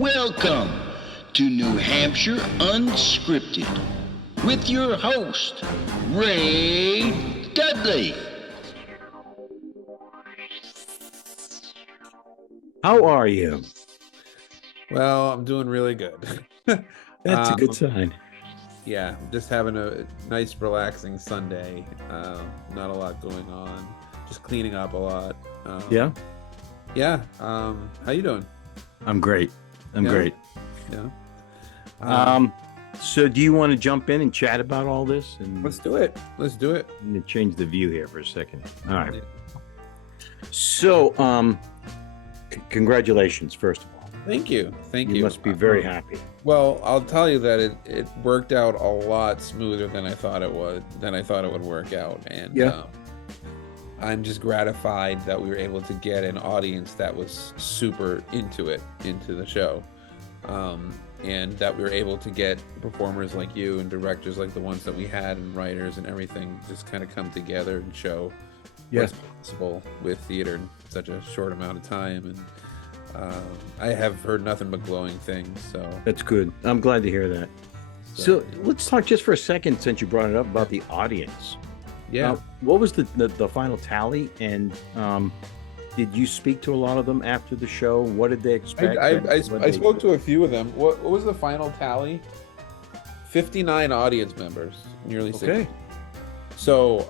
Welcome to New Hampshire Unscripted with your host, Ray Dudley. How are you? Well, I'm doing really good. That's a good sign. Yeah, just having a nice, relaxing Sunday. Not a lot going on. Just cleaning up a lot. Yeah? Yeah. How you doing? I'm great. I'm great. Yeah. So do you want to jump in and chat about all this? And Let's do it. Let's do it. I'm going to change the view here for a second. All right. Yeah. So, congratulations, first of all. Thank you. Thank you. You must be very happy. Well, I'll tell you that it worked out a lot smoother than I thought it would. Work out, and I'm just gratified that we were able to get an audience that was super into the show, and that we were able to get performers like you and directors like the ones that we had and writers and everything just kind of come together and show what's possible with theater in such a short amount of time. And I have heard nothing but glowing things. So That's good. I'm glad to hear that. So let's talk just for a second, since you brought it up, about the audience. Yeah. What was the final tally? And did you speak to a lot of them after the show? What did they expect? I spoke to a few of them. What was the final tally? 59 audience members, nearly 60. Okay. So,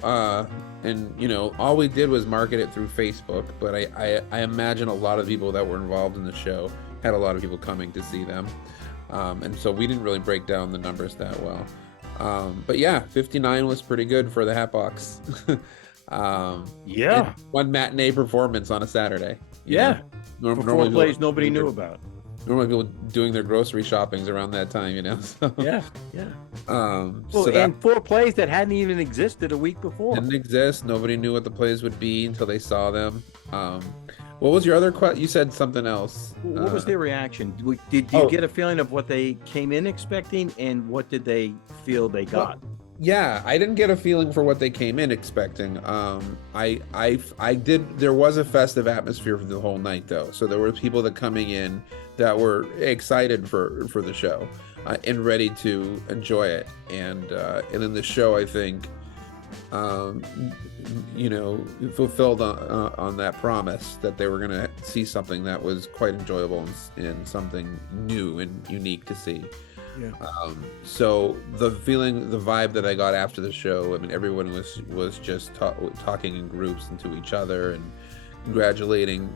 and all we did was market it through Facebook, but I imagine a lot of people that were involved in the show had a lot of people coming to see them. And so we didn't really break down the numbers that well. But yeah, 59 was pretty good for the Hatbox. One matinee performance on a Saturday. For four plays nobody knew about. Normally people doing their grocery shoppings around that time, So. And four plays that hadn't even existed a week before. Didn't exist. Nobody knew what the plays would be until they saw them. What was your other question? You said something else. What was their reaction? Did you get a feeling of what they came in expecting, and what did they feel they got? Yeah, I didn't get a feeling for what they came in expecting. I did. There was a festive atmosphere for the whole night, though. So there were people that coming in that were excited for the show and ready to enjoy it. And in the show, I think, fulfilled on that promise that they were going to see something that was quite enjoyable and something new and unique to see. Yeah. So the vibe that I got after the show, I mean, everyone was just talking in groups and to each other and congratulating,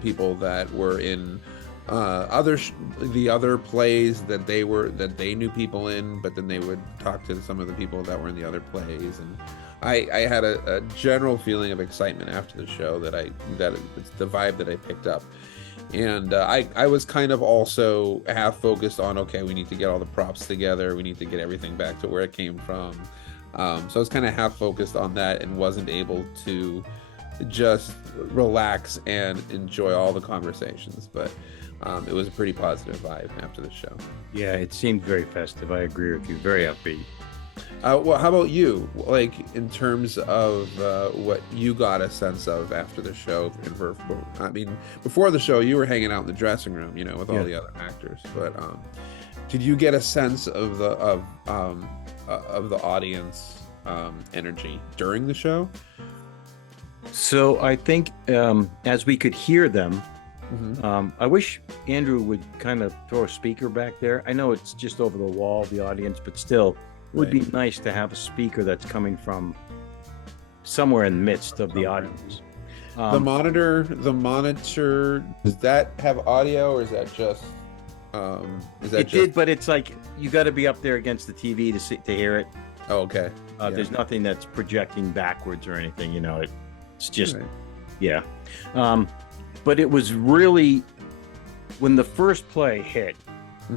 people that were in the other plays that they knew people in, but then they would talk to some of the people that were in the other plays. And I had a general feeling of excitement after the show that it's the vibe that I picked up. And I was kind of also half focused on, okay, we need to get all the props together. We need to get everything back to where it came from. So I was kind of half focused on that and wasn't able to just relax and enjoy all the conversations. But it was a pretty positive vibe after the show. Yeah, it seemed very festive. I agree with you. Very upbeat. Well, how about you? Like, in terms of what you got a sense of after the show, before the show, you were hanging out in the dressing room, with all the other actors. But did you get a sense of the audience energy during the show? So I think as we could hear them, I wish Andrew would kind of throw a speaker back there. I know it's just over the wall, the audience, but still. It would be nice to have a speaker that's coming from somewhere in the midst of the audience. The monitor, does that have audio, or is that just? But it's like you got to be up there against the TV to hear it. Oh, okay. There's nothing that's projecting backwards or anything. It's just, but it was really when the first play hit,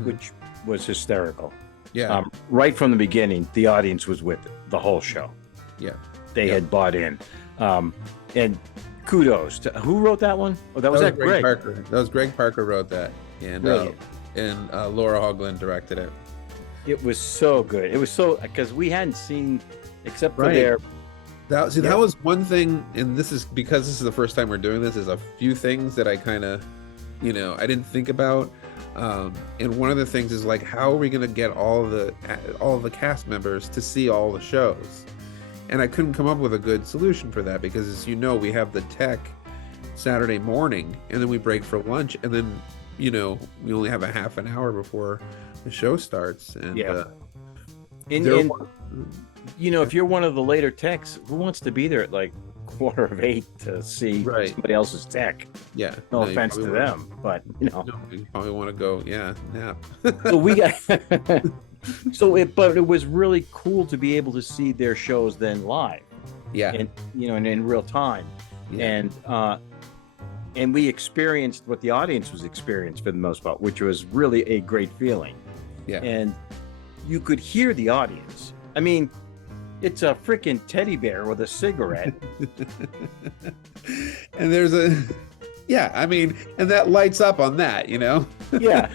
which was hysterical. Yeah. Right from the beginning, the audience was with it, the whole show. Yeah. They had bought in. And kudos to who wrote that one? Oh, that was Greg Parker. That was Greg Parker wrote that. And Laura Hoagland directed it. It was so good. It was because we hadn't seen, except for their That was one thing, and this is because this is the first time we're doing this, is a few things that I kind of, I didn't think about. And one of the things is like, how are we going to get all of the cast members to see all the shows? And I couldn't come up with a good solution for that because, as you know, we have the tech Saturday morning, and then we break for lunch, and then we only have a half an hour before the show starts. And if you're one of the later techs, who wants to be there at like 7:45 to see somebody else's tech? Yeah. No offense to them, but No, you probably want to go, nap. So we got but it was really cool to be able to see their shows then live. Yeah. And and in real time. Yeah. And we experienced what the audience was experiencing for the most part, which was really a great feeling. Yeah. And you could hear the audience. I mean, it's a freaking teddy bear with a cigarette. And there's and that lights up on that, Yeah.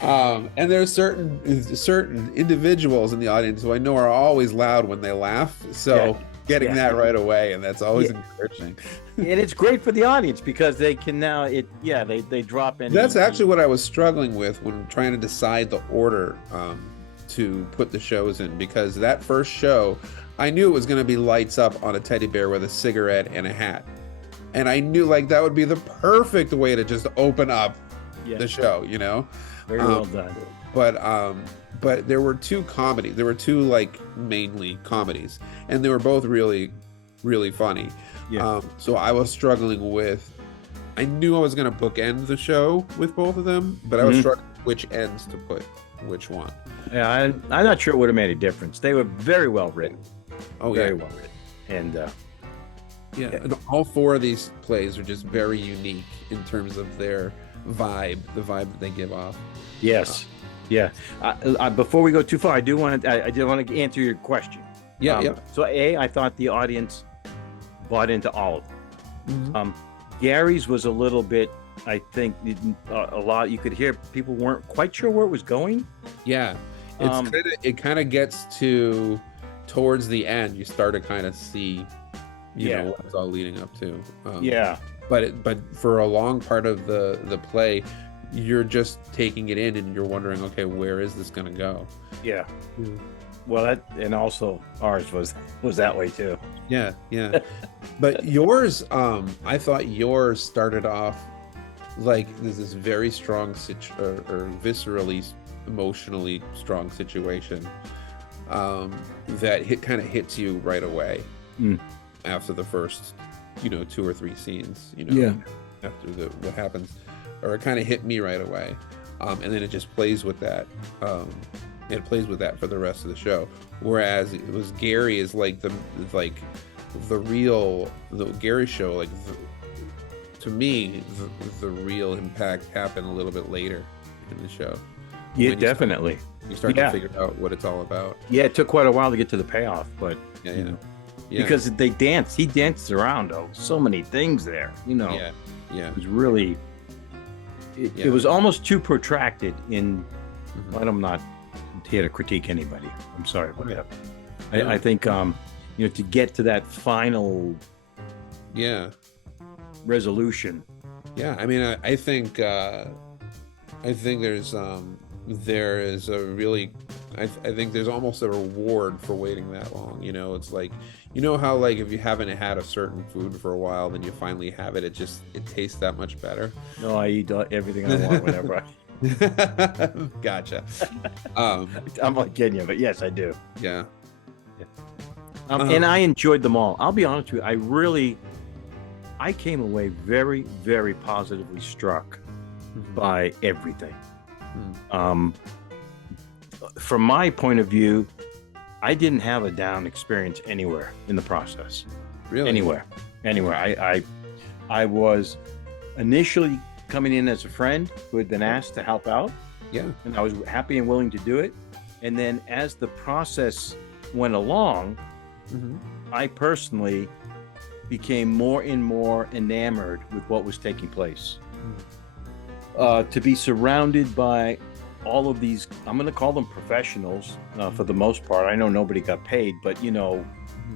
And there's certain individuals in the audience who I know are always loud when they laugh. So getting that right away, and that's always encouraging. And it's great for the audience because they can now they drop in. That's actually what I was struggling with when trying to decide the order to put the shows in, because that first show I knew it was going to be lights up on a teddy bear with a cigarette and a hat, and I knew like that would be the perfect way to just open up the show. Very well done. But there were two comedies. There were two like mainly comedies, and they were both really, really funny. Yeah. So I was struggling with. I knew I was going to bookend the show with both of them, but I was struggling with which ends to put which one. Yeah, I'm not sure it would have made a difference. They were very well written. Very well written, and and all four of these plays are just very unique in terms of their vibe, the vibe that they give off. Yes. Before we go too far, I did want to answer your question. So I thought the audience bought into all of them. Gary's was a little bit, I think, a lot. You could hear people weren't quite sure where it was going. Yeah, it kind of gets to towards the end. You start to kind of see, what it's all leading up to. But for a long part of the play, you're just taking it in and you're wondering, okay, where is this going to go? Yeah. Well, and also ours was that way too. Yeah. But yours, I thought yours started off like there's this very strong or viscerally, emotionally strong situation that kind of hits you right away after the first, 2 or 3 scenes. After what happens. Or it kind of hit me right away, and then it just plays with that. It plays with that for the rest of the show. Whereas it was Gary is like the Gary show. To me, the real impact happened a little bit later in the show. Yeah, definitely. You start to figure out what it's all about. Yeah, it took quite a while to get to the payoff, but because they danced. He danced around so many things there. It was really. It was almost too protracted in. I'm not here to critique anybody. I'm sorry about that. I think to get to that final resolution. Yeah, I mean, I think there's there is a really I think there's almost a reward for waiting that long. It's like how like if you haven't had a certain food for a while, then you finally have it. It tastes that much better. No, I eat everything I want whenever I. Gotcha. I'm not kidding you, but yes, I do. Yeah. And I enjoyed them all. I'll be honest with you. I came away very, very positively struck by everything. From my point of view, I didn't have a down experience anywhere in the process. Really? Anywhere. I was initially coming in as a friend who had been asked to help out. Yeah. And I was happy and willing to do it. And then as the process went along, I personally became more and more enamored with what was taking place. To be surrounded by all of these, I'm going to call them professionals for the most part. I know nobody got paid, but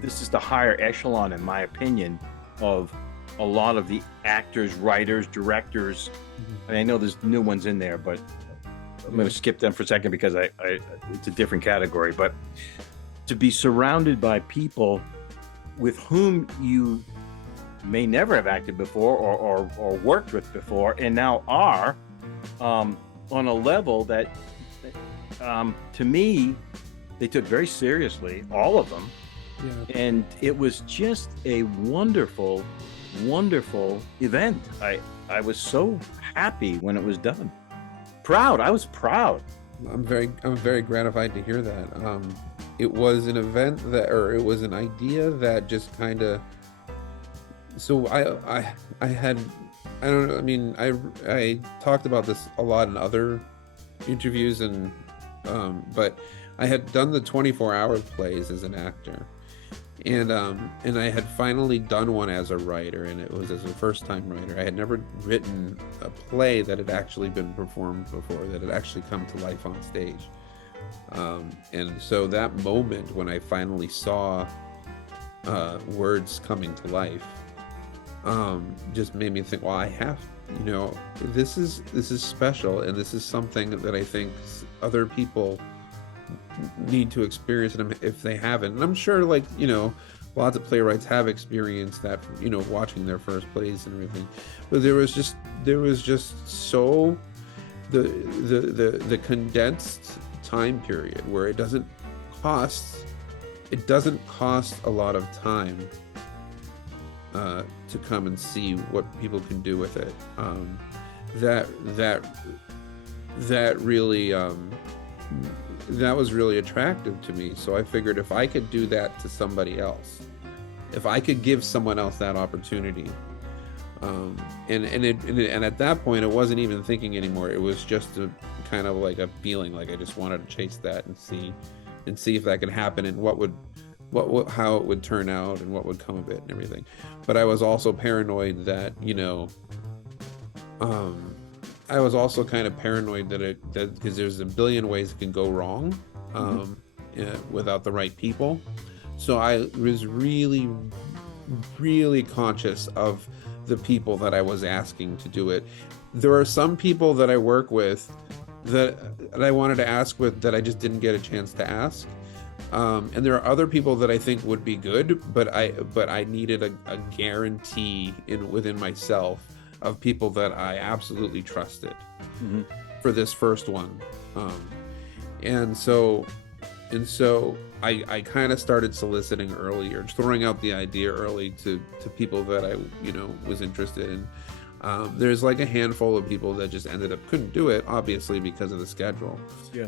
this is the higher echelon, in my opinion, of a lot of the actors, writers, directors, and I know there's new ones in there, but I'm going to skip them for a second because it's a different category. But to be surrounded by people with whom you may never have acted before or worked with before, and now are on a level that, to me, they took very seriously, all of them. Yeah. And it was just a wonderful, wonderful event. I was so happy when it was done. Proud. I was proud. I'm very gratified to hear that. It was an event it was an idea that just kind of. So I don't know. I mean, I talked about this a lot in other interviews, and but I had done the 24-hour plays as an actor. And I had finally done one as a writer, and it was as a first-time writer. I had never written a play that had actually been performed before, that had actually come to life on stage. And so that moment when I finally saw words coming to life, just made me think, well, I have, this is special, and this is something that I think other people need to experience them if they haven't. And I'm sure, lots of playwrights have experienced that, watching their first plays and everything. But there was just so the condensed time period where it doesn't cost a lot of time to come and see what people can do with it. That really that was really attractive to me. So I figured if I could do that to somebody else, if I could give someone else that opportunity, and at that point it wasn't even thinking anymore. It was just a kind of like a feeling, like I just wanted to chase that and see if that could happen, and how it would turn out and what would come of it and everything. But I was also paranoid that, I was also kind of paranoid that because there's a billion ways it can go wrong, without the right people. So I was really, really conscious of the people that I was asking to do it. There are some people that I work with that I wanted to ask with that I just didn't get a chance to ask. And there are other people that I think would be good, but I needed a guarantee within myself of people that I absolutely trusted for this first one. And so I kind of started soliciting early, or throwing out the idea early to people that I was interested in. There's like a handful of people that just couldn't do it, obviously, because of the schedule. Yeah.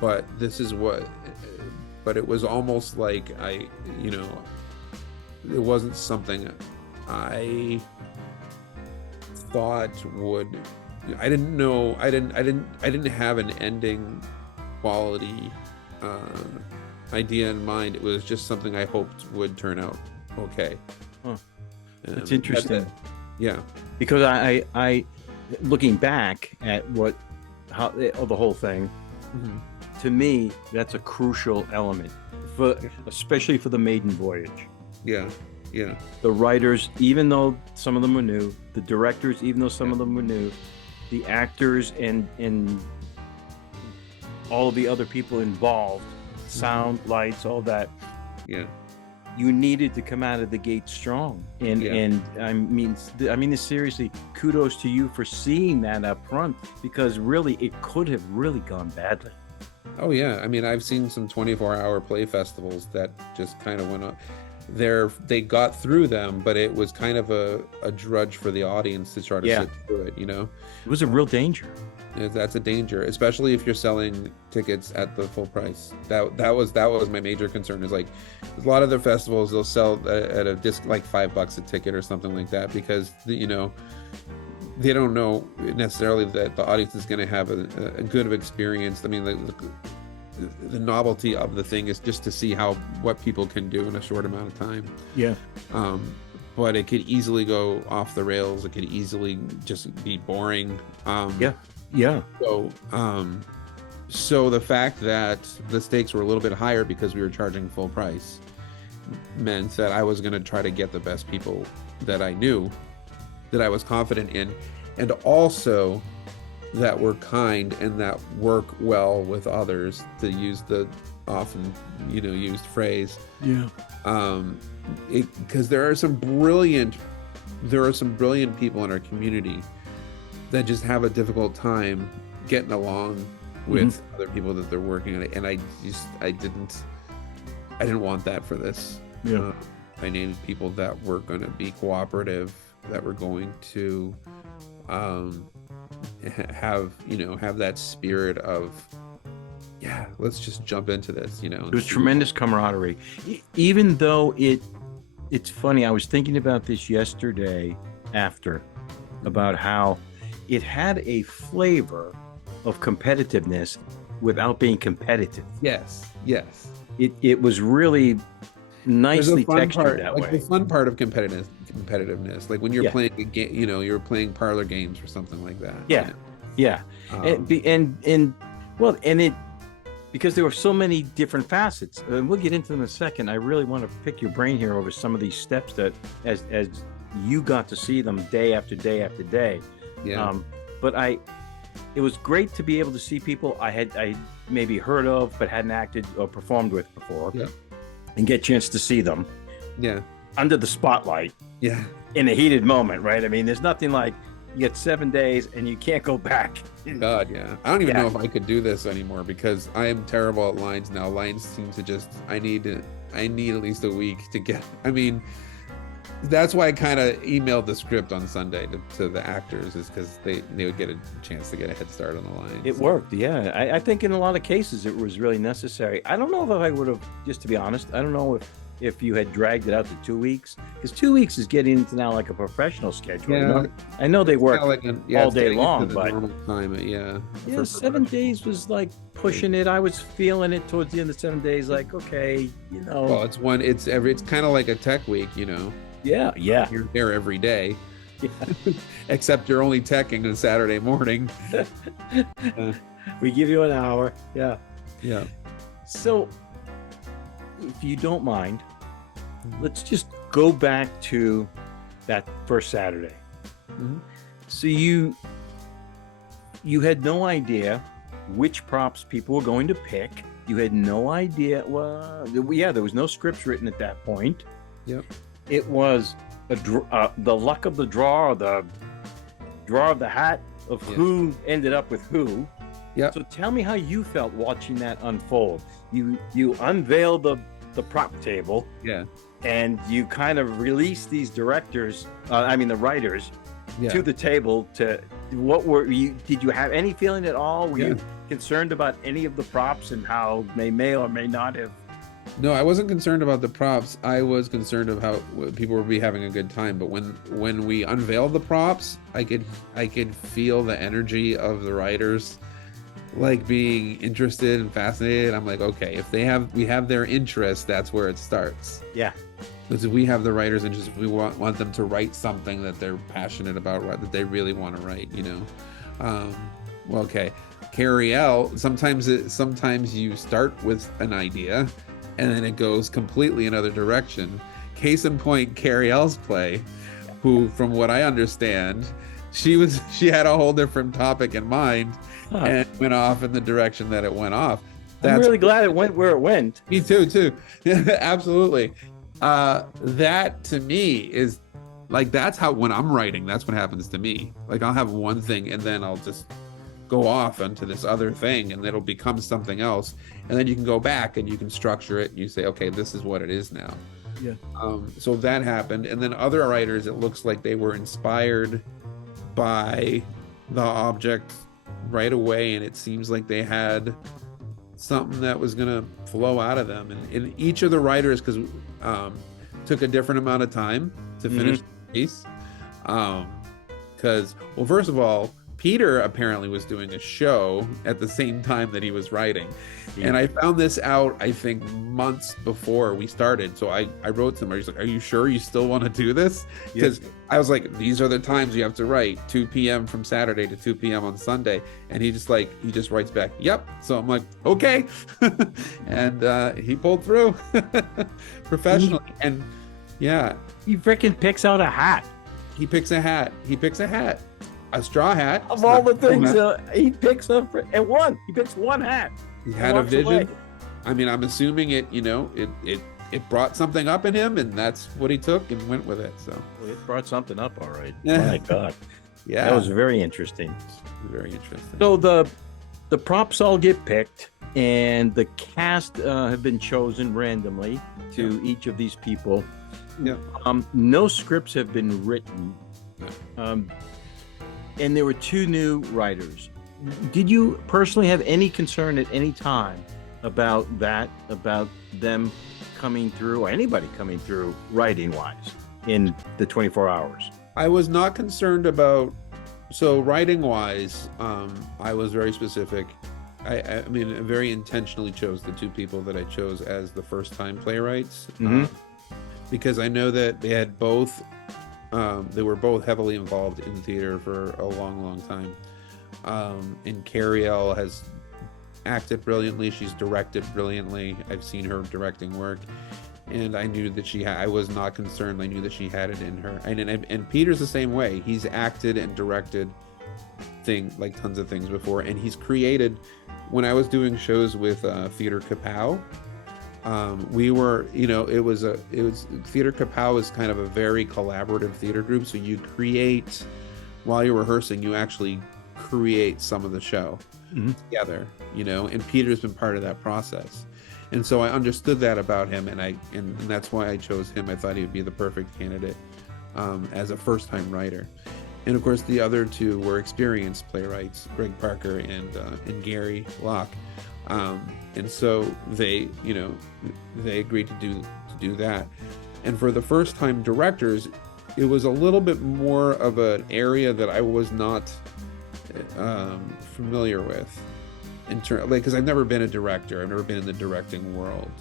But it was almost like it wasn't something I thought I didn't have an ending quality idea in mind. It was just something I hoped would turn out okay. It's interesting. Yeah, because I looking back at the whole thing, to me that's a crucial element, especially for the maiden voyage. Yeah. The writers, even though some of them were new, the directors, even though some of them were new, the actors and all of the other people involved, sound, lights, all that. Yeah. You needed to come out of the gate strong. And I mean this seriously, kudos to you for seeing that up front, because really it could have really gone badly. Oh yeah. I mean, I've seen some 24-hour play festivals that just kind of went up. They got through them, but it was kind of a drudge for the audience to try to sit through it. It was a real danger. That's a danger, especially if you're selling tickets at the full price. That was my major concern. Is like a lot of the festivals, they'll sell at a disc like $5 a ticket or something like that, because they don't know necessarily that the audience is going to have a good of experience. I mean, the novelty of the thing is just to see what people can do in a short amount of time. Yeah. But it could easily go off the rails. It could easily just be boring. Yeah. So the fact that the stakes were a little bit higher because we were charging full price, meant that I was going to try to get the best people that I knew, that I was confident in, and also that were kind and that work well with others, to use the often used phrase. Yeah. Because there are some brilliant people in our community that just have a difficult time getting along with other people that they're working on it, and I didn't want that for this. Yeah. I needed people that were going to be cooperative, that were going to have that spirit of, yeah, let's just jump into this. It was tremendous camaraderie, even though it's funny. I was thinking about this yesterday about how it had a flavor of competitiveness without being competitive. Yes. It was really nicely textured that way. The fun part of competitiveness, like when you're playing a game, you're playing parlor games or something like that. Yeah. Because there were so many different facets, and we'll get into them in a second. I really want to pick your brain here over some of these steps that, as you got to see them day after day after day. Yeah. It was great to be able to see people I maybe heard of but hadn't acted or performed with before, and get a chance to see them. Yeah. Under the spotlight. Yeah. In a heated moment, right? I mean, there's nothing like you get 7 days and you can't go back. God, yeah. I don't even know if I could do this anymore, because I am terrible at lines now. Lines seem to just, I need at least a week to get, that's why I kind of emailed the script on Sunday to the actors, is because they would get a chance to get a head start on the line. It worked, yeah. I think in a lot of cases it was really necessary. I don't know if I would have, just to be honest, I don't know if you had dragged it out to 2 weeks, because 2 weeks is getting into now like a professional schedule. Yeah. I know they work all day long, but time, 7 days was like pushing it. I was feeling it towards the end of 7 days, like, okay, Well, it's kind of like a tech week, Yeah. You're there every day. Yeah. Except you're only teching on Saturday morning. We give you an hour. Yeah. Yeah. So, if you don't mind, let's just go back to that first Saturday. Mm-hmm. So you had no idea which props people were going to pick. You had no idea. Well, there was no scripts written at that point. Yep. It was the luck of the draw, or the draw of the hat of who ended up with who. Yeah. So tell me how you felt watching that unfold. You unveiled the prop table. Yeah. And you kind of released these directors, the writers, to the table. Did you have any feeling at all? Were you concerned about any of the props and how they may or may not have? No, I wasn't concerned about the props. I was concerned of how people would be having a good time. But when we unveiled the props, I could feel the energy of the writers, like being interested and fascinated. I'm like, okay, if we have their interest, that's where it starts. Yeah. Because if we have the writers' interest, we want them to write something that they're passionate about, that they really want to write. Okay, Carrie L. Sometimes you start with an idea, and then it goes completely another direction. Case in point, Carrie L's play, who, from what I understand, she had a whole different topic in mind, and went off in the direction that it went off. I'm really glad it went where it went. Me too. Absolutely. That to me is like, that's how, when I'm writing, that's what happens to me. Like, I'll have one thing and then I'll just go off onto this other thing, and it'll become something else, and then you can go back and you can structure it and you say, okay, this is what it is now. Yeah. So that happened. And then other writers, it looks like they were inspired by the object right away, and it seems like they had something that was going to flow out of them. And each of the writers, because took a different amount of time to finish the piece, because, well, first of all, Peter apparently was doing a show at the same time that he was writing. And I found this out, I think, months before we started. So I wrote to him. He's like, "Are you sure you still want to do this?" Because I was like, "These are the times you have to write, 2 p.m. from Saturday to 2 p.m. on Sunday." And he just writes back, "Yep." So I'm like, "Okay." And he pulled through professionally. And yeah. He freaking picks out a hat. He picks a hat. A straw hat. Of all the things he picks up and one. He picks one hat. He had a vision. Away. I mean, I'm assuming it brought something up in him, and that's what he took and went with it. So it brought something up, all right. My God. Yeah. That was very interesting. Very interesting. So the props all get picked, and the cast have been chosen randomly to each of these people. Yeah. No scripts have been written. And there were 2 new writers. Did you personally have any concern at any time about them coming through, or anybody coming through writing-wise in the 24 hours? I was not concerned about, so writing-wise, I was very specific. I mean, I very intentionally chose the 2 people that I chose as the first-time playwrights, because I know that they had both. They were both heavily involved in theater for a long, long time. And Carrie L has acted brilliantly. She's directed brilliantly. I've seen her directing work, and I knew that I was not concerned. I knew that she had it in her. And Peter's the same way. He's acted and directed tons of things before, and he's created. When I was doing shows with Theater Kapow, we were, it was Theater Kapow is kind of a very collaborative theater group. So you create, while you're rehearsing, you actually create some of the show together, and Peter's been part of that process. And so I understood that about him, and that's why I chose him. I thought he would be the perfect candidate as a first-time writer. And of course, the other 2 were experienced playwrights, Greg Parker and Gary Locke. And so they agreed to do that. And for the first time directors, it was a little bit more of an area that I was not familiar with, because I've never been a director. I've never been in the directing world.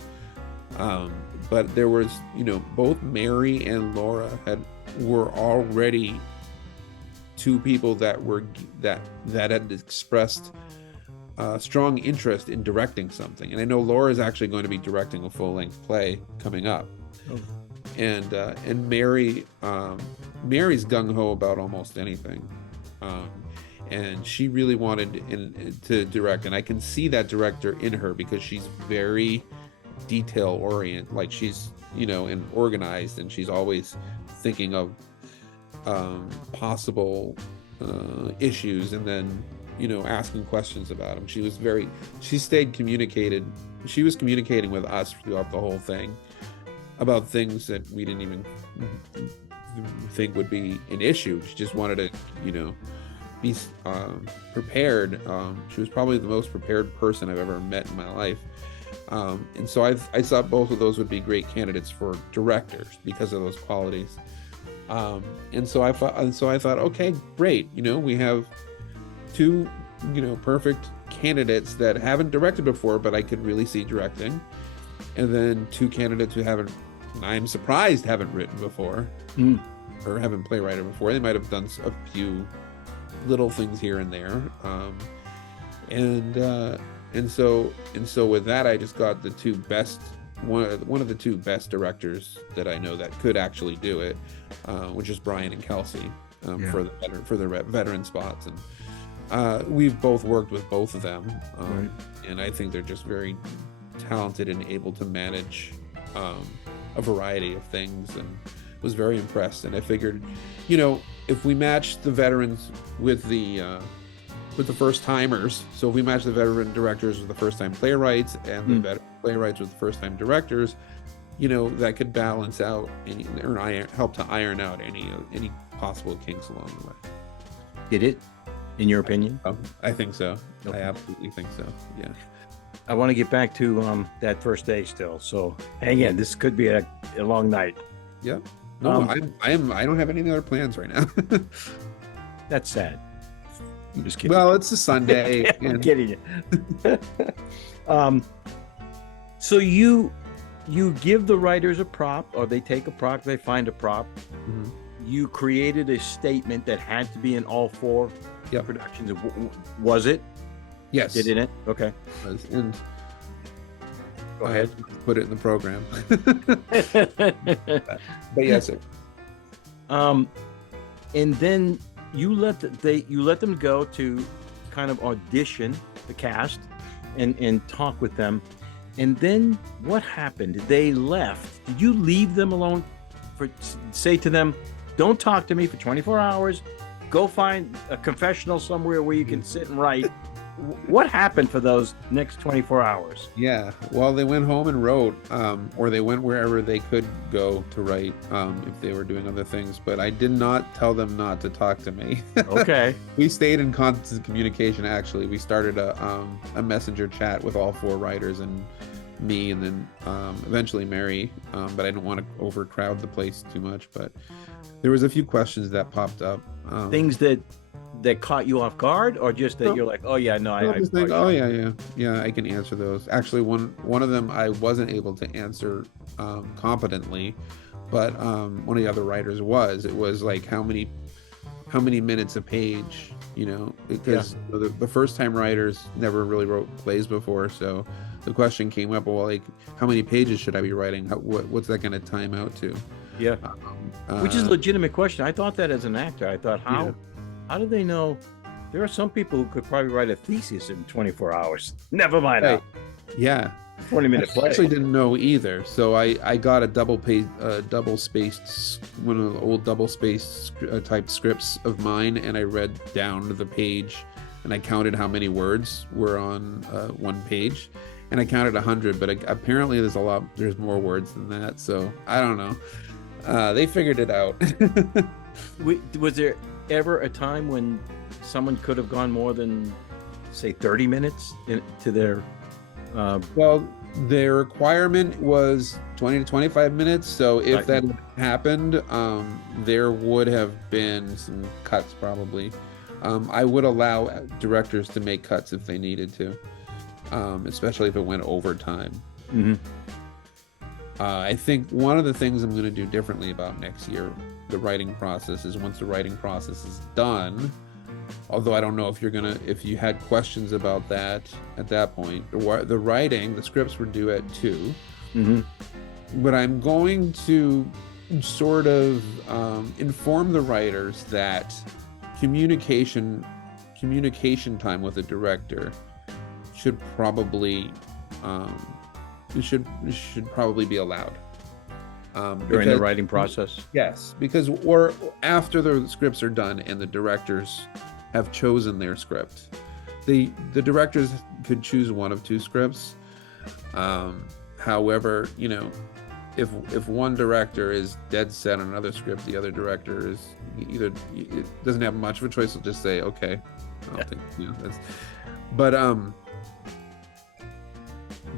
But there was, both Mary and Laura were already 2 people that had expressed strong interest in directing something. And I know Laura is actually going to be directing a full-length play coming up. And Mary's gung-ho about almost anything, and she really wanted to direct, and I can see that director in her, because she's very detail oriented. Like, she's and organized, and she's always thinking of possible issues, and then asking questions about them. She was communicating with us throughout the whole thing about things that we didn't even think would be an issue. She just wanted to be prepared. She was probably the most prepared person I've ever met in my life. And so I thought both of those would be great candidates for directors because of those qualities. And so I thought, okay, great. We have 2, perfect candidates that haven't directed before, but I could really see directing. And then 2 candidates who I'm surprised haven't written before, or haven't playwrited before. They might have done a few little things here and there. And so with that, I just got the 2 best, one of the 2 best directors that I know that could actually do it, which is Brian and Kelsey, for the veteran spots. And we've both worked with both of them, and I think they're just very talented and able to manage a variety of things, and was very impressed. And I figured, if we match the veterans with the first timers, so if we match the veteran directors with the first time playwrights, and the veteran playwrights with the first time directors, that could balance out help to iron out any possible kinks along the way. Did it, in your opinion? I think so. Okay. I absolutely think so. Yeah. I want to get back to that first day still. So hang in. This could be a long night. Yeah. No, I don't have any other plans right now. That's sad. Just kidding. Well, it's a Sunday. I'm kidding you. So you give the writers a prop, or they take a prop, they find a prop. Mhm. You created a statement that had to be in all 4 productions. Was it? Yes. Did it? Okay. And Go ahead. Put it in the program. But yes, sir. And then you let them go to kind of audition the cast and talk with them. And then what happened? They left. Did you leave them alone say to them, don't talk to me for 24 hours. Go find a confessional somewhere where you can sit and write. What happened for those next 24 hours? Yeah, well, they went home and wrote, or they went wherever they could go to write, if they were doing other things. But I did not tell them not to talk to me. Okay. We stayed in constant communication. Actually, we started a messenger chat with all 4 writers and me, and then eventually Mary. But I didn't want to overcrowd the place too much. But there was a few questions that popped up. Things that caught you off guard, or just that you're like, oh yeah, no, I just think, oh yeah, I can answer those. Actually, one of them I wasn't able to answer competently, but one of the other writers was. It was like how many minutes a page, because the first time writers never really wrote plays before, so the question came up, well, like, how many pages should I be writing? What's that going to time out to? Yeah. Which is a legitimate question. I thought that as an actor. I thought, how do they know? There are some people who could probably write a thesis in 24 hours. Never mind. Right. Yeah. 20-minute play. I actually didn't know either. So I got a double-spaced, one of the old double-spaced type scripts of mine, and I read down the page, and I counted how many words were on one page, and I counted 100. But apparently there's more words than that. So I don't know. They figured it out. Was there ever a time when someone could have gone more than, say, 30 minutes to their well, their requirement was 20 to 25 minutes, so if that happened, there would have been some cuts probably. I would allow directors to make cuts if they needed to, especially if it went overtime. Mm-hmm. I think one of the things I'm going to do differently about next year, the writing process, is once the writing process is done, although I don't know if you had questions about that at that point, the scripts were due at 2. Mm-hmm. But I'm going to sort of inform the writers that communication time with the director should probably should probably be allowed during the writing process. Yes, because or after the scripts are done and the directors have chosen their script, the directors could choose one of 2 scripts. However, if one director is dead set on another script, the other director is either doesn't have much of a choice. Will just say, okay, I don't think that's.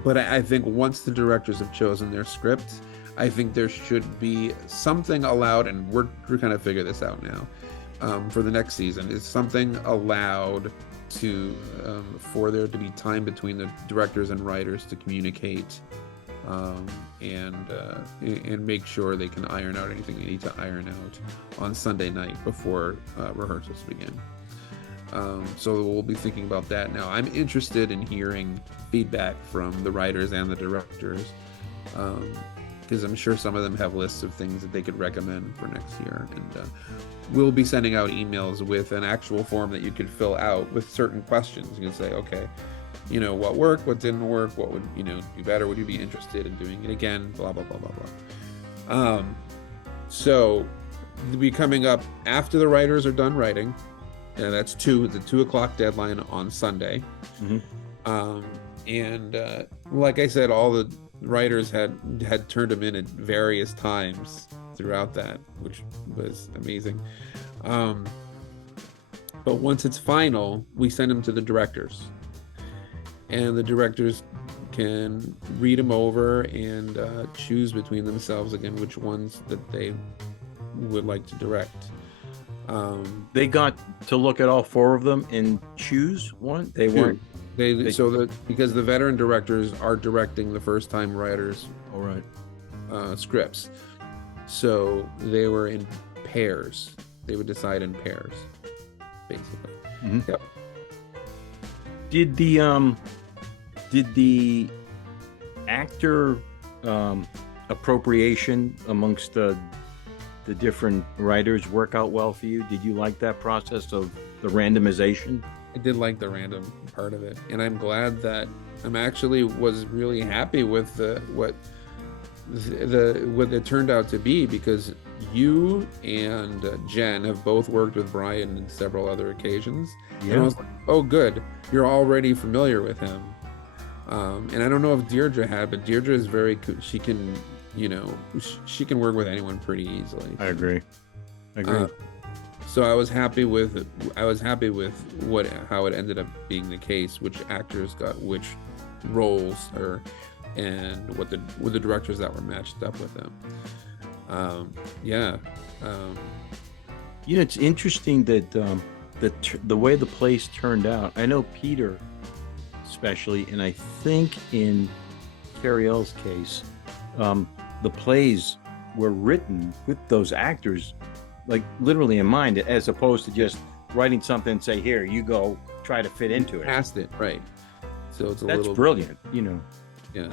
But I think once the directors have chosen their script, I think there should be something allowed, and we're trying to figure this out now. For the next season, is something allowed to for there to be time between the directors and writers to communicate and make sure they can iron out anything they need to iron out on Sunday night before rehearsals begin. So we'll be thinking about that now. I'm interested in hearing feedback from the writers and the directors, because I'm sure some of them have lists of things that they could recommend for next year. And we'll be sending out emails with an actual form that you could fill out with certain questions. You can say, okay, what worked, what didn't work, what would do better, would you be interested in doing it again, blah blah blah blah blah. So it'll be coming up after the writers are done writing, and that's the 2:00 deadline on Sunday. Mm-hmm. And like I said, all the writers had turned them in at various times throughout that, which was amazing. But once it's final, we send them to the directors, and the directors can read them over and choose between themselves again which ones that they would like to direct. They got to look at all 4 of them and choose one. They weren't. Because the veteran directors are directing the first time writers. All right. Scripts, so they were in pairs. They would decide in pairs, basically. Mm-hmm. Yep. Did the actor appropriation amongst the different writers work out well for you? Did you like that process of the randomization? I did like the random part of it, and I'm glad that was really happy with what it turned out to be, because you and Jen have both worked with Brian in several other occasions. Yeah. And I was like, oh, good, you're already familiar with him. And I don't know if Deirdre had, but Deirdre is she can work with anyone pretty easily. I agree. So I was happy with how it ended up being the case, which actors got which roles, and what the directors that were matched up with them. It's interesting that the way the plays turned out. I know Peter, especially, and I think in Carrie L's case, the plays were written with those actors, like literally in mind, as opposed to just writing something and say, "Here, you go, try to fit into it." Past it, right? So that's brilliant, Yeah,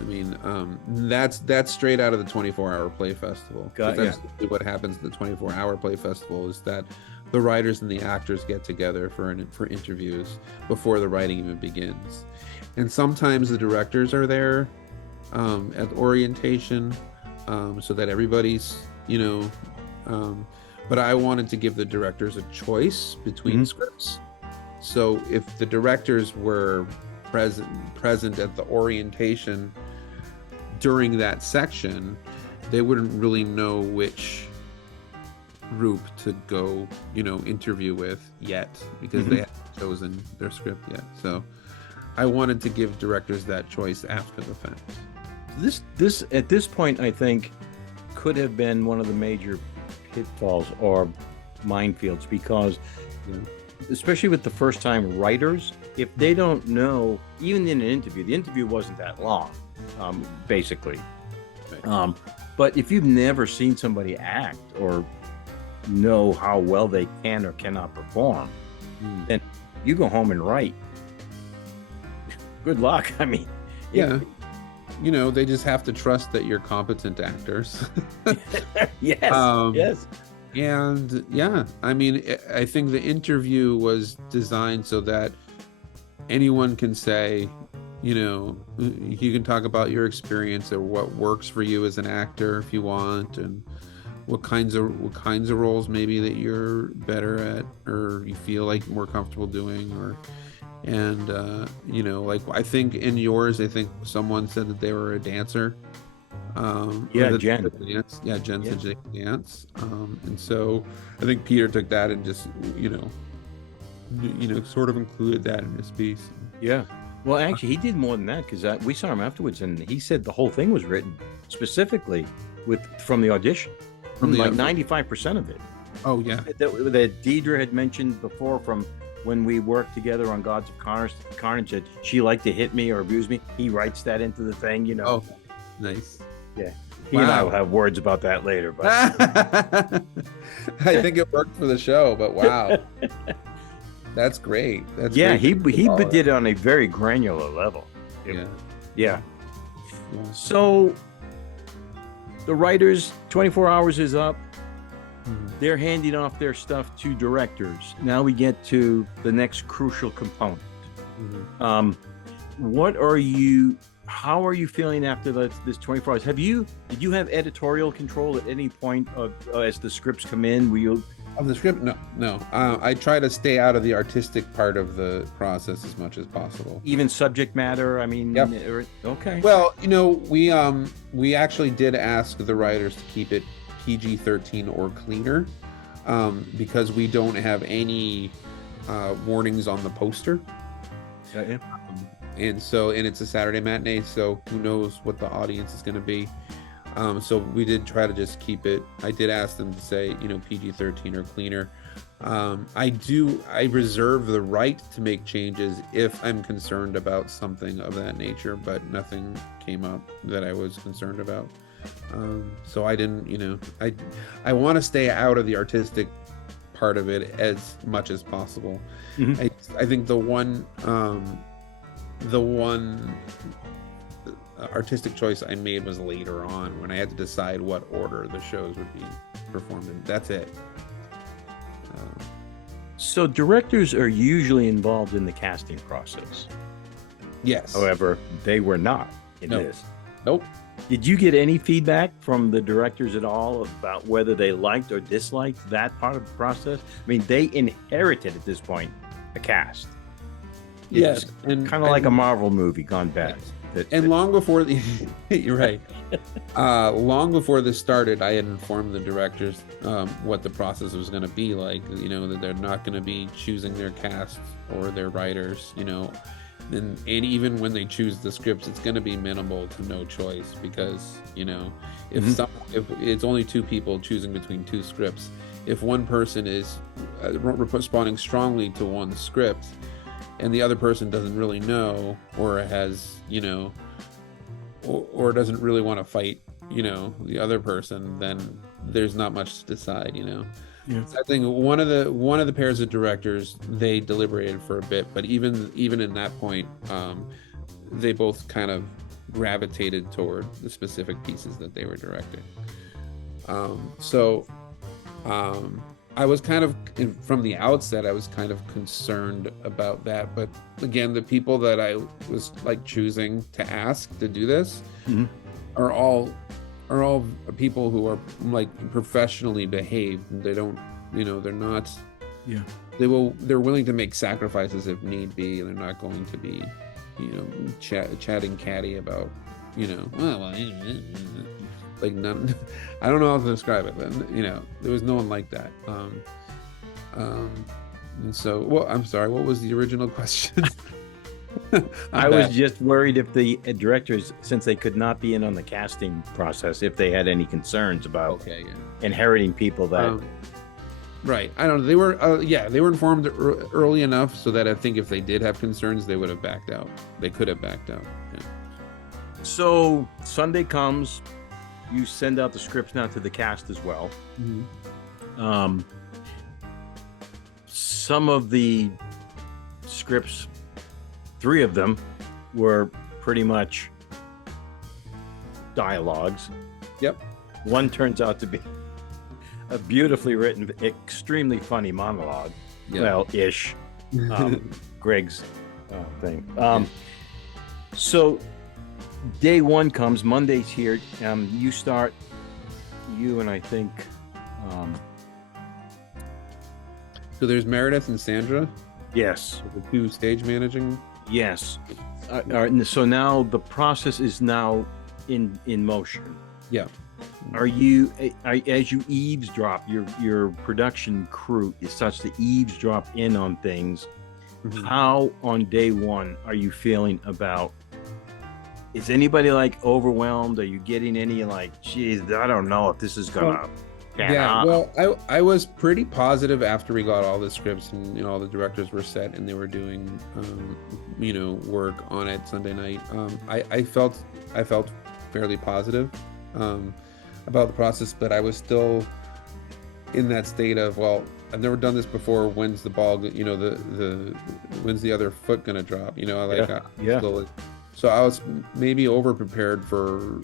I mean, that's straight out of the 24-hour play festival. That's what happens at the 24-hour play festival, is that the writers and the actors get together for interviews before the writing even begins, and sometimes the directors are there at orientation, so that everybody's but I wanted to give the directors a choice between scripts. So if the directors were present at the orientation during that section, they wouldn't really know which group to go interview with yet, because they haven't chosen their script yet. So I wanted to give directors that choice after the fact. This at this point, I think, could have been one of the major pitfalls or minefields, because especially with the first time writers, if they don't know, even in an interview, the interview wasn't that long, basically. Right. But if you've never seen somebody act or know how well they can or cannot perform, then you go home and write. Good luck. I mean, they just have to trust that you're competent actors. Yes. Yes. And I mean, I think the interview was designed so that anyone can say, you can talk about your experience or what works for you as an actor if you want, and what kinds of roles maybe that you're better at or you feel like more comfortable doing, like I think in yours, I think someone said that they were a dancer. Jen. Jen said she dance. And so I think Peter took that and just sort of included that in his piece. Yeah. Well, actually, he did more than that, because we saw him afterwards, and he said the whole thing was written specifically from the audition, from like 95% of it. Oh yeah. That Deidre had mentioned before, from when we worked together on Gods of Carnage, said she liked to hit me or abuse me. He writes that into the thing, Oh, nice. Yeah. He and I will have words about that later. But I think it worked for the show, but wow. That's great. Great. He did it on a very granular level. Yeah. So the writers, 24 hours is up. They're handing off their stuff to directors. Now we get to the next crucial component. How are you feeling after this 24 hours? Did you have editorial control at any point as the scripts come in? Were you of the script? No. I try to stay out of the artistic part of the process as much as possible. Even subject matter. I mean, yep. Okay. Well, we actually did ask the writers to keep it PG-13 or cleaner, because we don't have any warnings on the poster. Yeah. And it's a Saturday matinee, so who knows what the audience is going to be. So we did try to just keep it. I did ask them to say, PG-13 or cleaner. I reserve the right to make changes if I'm concerned about something of that nature, but nothing came up that I was concerned about. So I didn't, I want to stay out of the artistic part of it as much as possible. Mm-hmm. I think the one artistic choice I made was later on when I had to decide what order the shows would be performed in. That's it. So directors are usually involved in the casting process. Yes. However, they were not in this. Nope. Did you get any feedback from the directors at all about whether they liked or disliked that part of the process? I mean, they inherited at this point a cast. Yes, and kind of like a Marvel movie gone bad. Long before you're right. Long before this started, I had informed the directors what the process was going to be like. That they're not going to be choosing their cast or their writers. And even when they choose the scripts, it's going to be minimal to no choice because if it's only two people choosing between two scripts, if one person is responding strongly to one script and the other person doesn't really know or has or doesn't really want to fight the other person, then there's not much to decide. Yeah. So I think one of the pairs of directors, they deliberated for a bit, but even in that point, they both kind of gravitated toward the specific pieces that they were directing. I was kind of, from the outset, I was kind of concerned about that. But again, the people that I was choosing to ask to do this are all people who are professionally behaved. They don't, they're not. Yeah. They're willing to make sacrifices if need be. They're not going to be, chatting catty about, none. I don't know how to describe it, but there was no one like that. And so, I'm sorry, what was the original question? I was just worried if the directors, since they could not be in on the casting process, if they had any concerns about inheriting people that. Right. I don't know. They were informed early enough so that I think if they did have concerns, they would have backed out. They could have backed out. Yeah. So Sunday comes. You send out the scripts now to the cast as well. Mm-hmm. Some of the scripts, 3 of them, were pretty much dialogues. Yep. One turns out to be a beautifully written, extremely funny monologue. Yep. Well, ish. Greg's thing. So day one comes, Monday's here. You and I think. So there's Meredith and Sandra. Yes. The 2 stage managing. Yes. So now the process is now in motion. Yeah. Are you, as you eavesdrop, your production crew is such to eavesdrop in on things. Mm-hmm. How on day one are you feeling about? Is anybody overwhelmed? Are you getting any geez, I don't know if this is gonna pan out? Well, I was pretty positive after we got all the scripts and all the directors were set and they were doing work on it Sunday night. I felt fairly positive about the process, but I was still in that state of, I've never done this before. When's the ball? When's the other foot gonna drop? So I was maybe over prepared for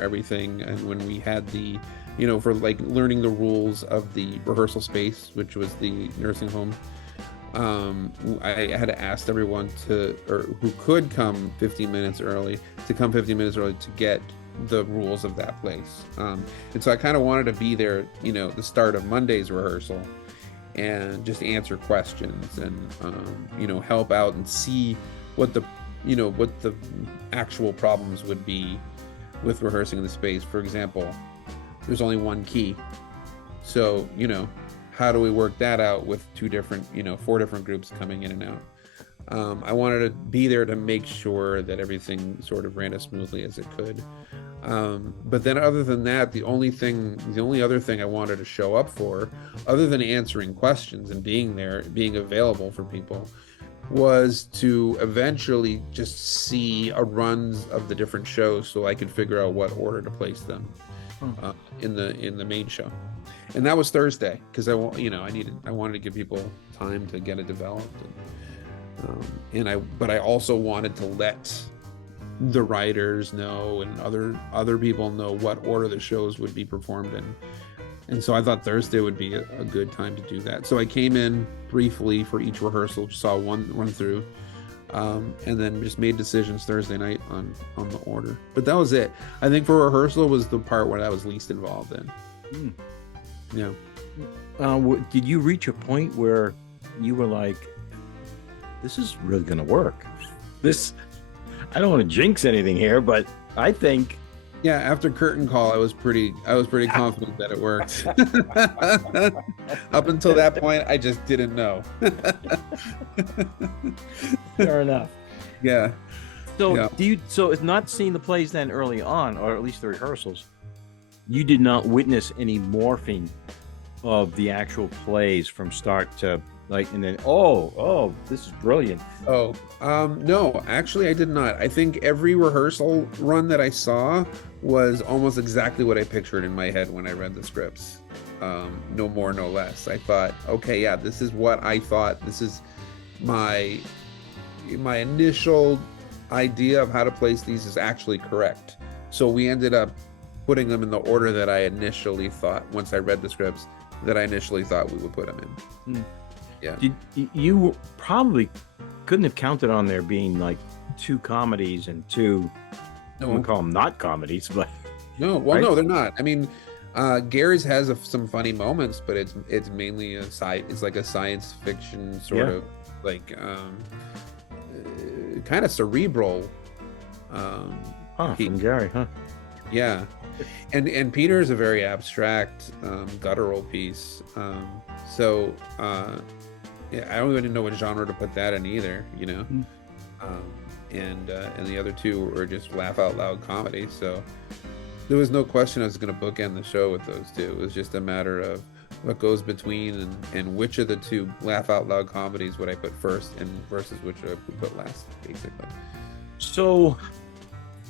everything, and when we had the, for learning the rules of the rehearsal space, which was the nursing home, I had asked everyone who could come 15 minutes early to get the rules of that place, and so I kind of wanted to be there, the start of Monday's rehearsal, and just answer questions and help out and see what the actual problems would be with rehearsing in the space. For example, there's only one key. So, how do we work that out with 4 different groups coming in and out? I wanted to be there to make sure that everything sort of ran as smoothly as it could. But then other than that, the only other thing I wanted to show up for, other than answering questions and being there, being available for people, was to eventually just see a runs of the different shows so I could figure out what order to place them in the main show. And that was Thursday, because I wanted to give people time to get it developed, but I also wanted to let the writers know and other people know what order the shows would be performed in. And so I thought Thursday would be a good time to do that. So I came in briefly for each rehearsal, saw one run through, and then just made decisions Thursday night on the order. But that was it. I think for rehearsal was the part where I was least involved in. Yeah. Did you reach a point where you were like, this is really going to work? I don't want to jinx anything here, but I think. Yeah, after curtain call, I was pretty confident that it worked. Up until that point, I just didn't know. Fair enough. Yeah. So yeah. So it's not seeing the plays then early on, or at least the rehearsals, you did not witness any morphing of the actual plays from start to and then this is brilliant. No, actually I did not. I think every rehearsal run that I saw was almost exactly what I pictured in my head when I read the scripts. No more, no less. I thought, okay, yeah, this is what I thought. This is my initial idea of how to place these is actually correct. So we ended up putting them in the order that I initially thought, once I read the scripts, that I initially thought we would put them in. Yeah. You probably couldn't have counted on there being like two comedies and two, I wouldn't call them not comedies, but no, well, right? No, they're not. I mean, Gary's has some funny moments, but it's mainly it's like a science fiction sort of like kind of cerebral. From Gary, huh? Yeah, and Peter is a very abstract, guttural piece. Yeah, I don't even know what genre to put that in either, you know. And the other two were just laugh out loud comedy. So there was no question I was going to bookend the show with those two. It was just a matter of what goes between and which of the two laugh out loud comedies would I put first and versus which I would put last, basically. So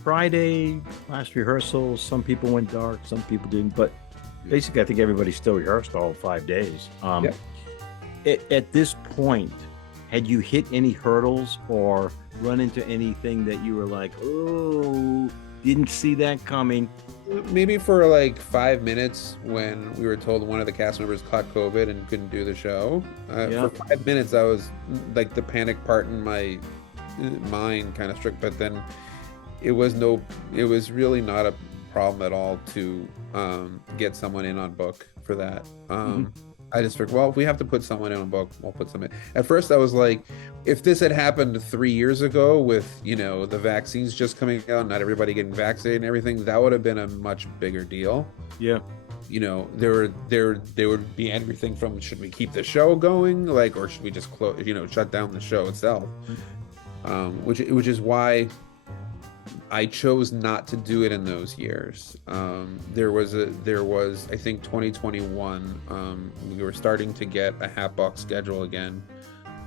Friday, last rehearsal, some people went dark, some people didn't, but basically I think everybody still rehearsed all 5 days. At this point, had you hit any hurdles or run into anything that you were like, oh, didn't see that coming? Maybe for like 5 minutes when we were told one of the cast members caught COVID and couldn't do the show. For 5 minutes, I was like, the panic part in my mind kind of struck, but then it was really not a problem at all to get someone in on book for that. I just figured, well, if we have to put someone in a book, we'll put someone in. At first, I was like, if this had happened 3 years ago with, the vaccines just coming out, not everybody getting vaccinated and everything, that would have been a much bigger deal. Yeah. There would be everything from, should we keep the show going, or should we just close, shut down the show itself? Which is why I chose not to do it in those years. There was I think 2021, we were starting to get a Hatbox schedule again,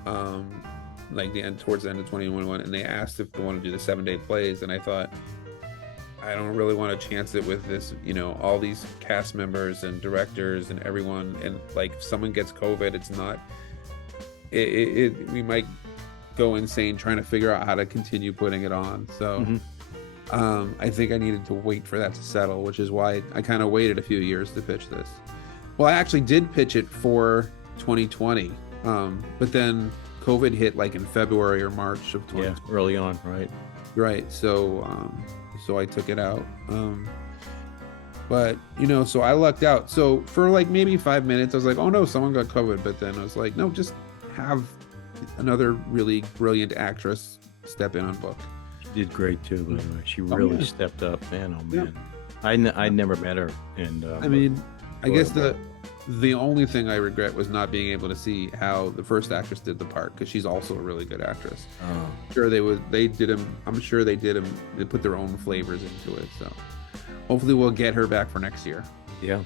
towards the end of 2021, and they asked if we want to do the 7-day plays, and I thought, I don't really want to chance it with this, all these cast members and directors and everyone, and if someone gets COVID, it's not, we might go insane trying to figure out how to continue putting it on. So I think I needed to wait for that to settle, which is why I kind of waited a few years to pitch this. Well, I actually did pitch it for 2020, but then COVID hit in February or March of 2020. Yeah, early on, right? Right. So I took it out. But so I lucked out. So for maybe 5 minutes, I was like, oh no, someone got COVID. But then I was like, no, just have another really brilliant actress step in on book. She did great too, by the way. She really stepped up, man. Oh man, I never met her, and I mean, I guess the only thing I regret was not being able to see how the first actress did the part, because she's also a really good actress. Oh. I'm sure they put their own flavors into it. So hopefully we'll get her back for next year. Yeah.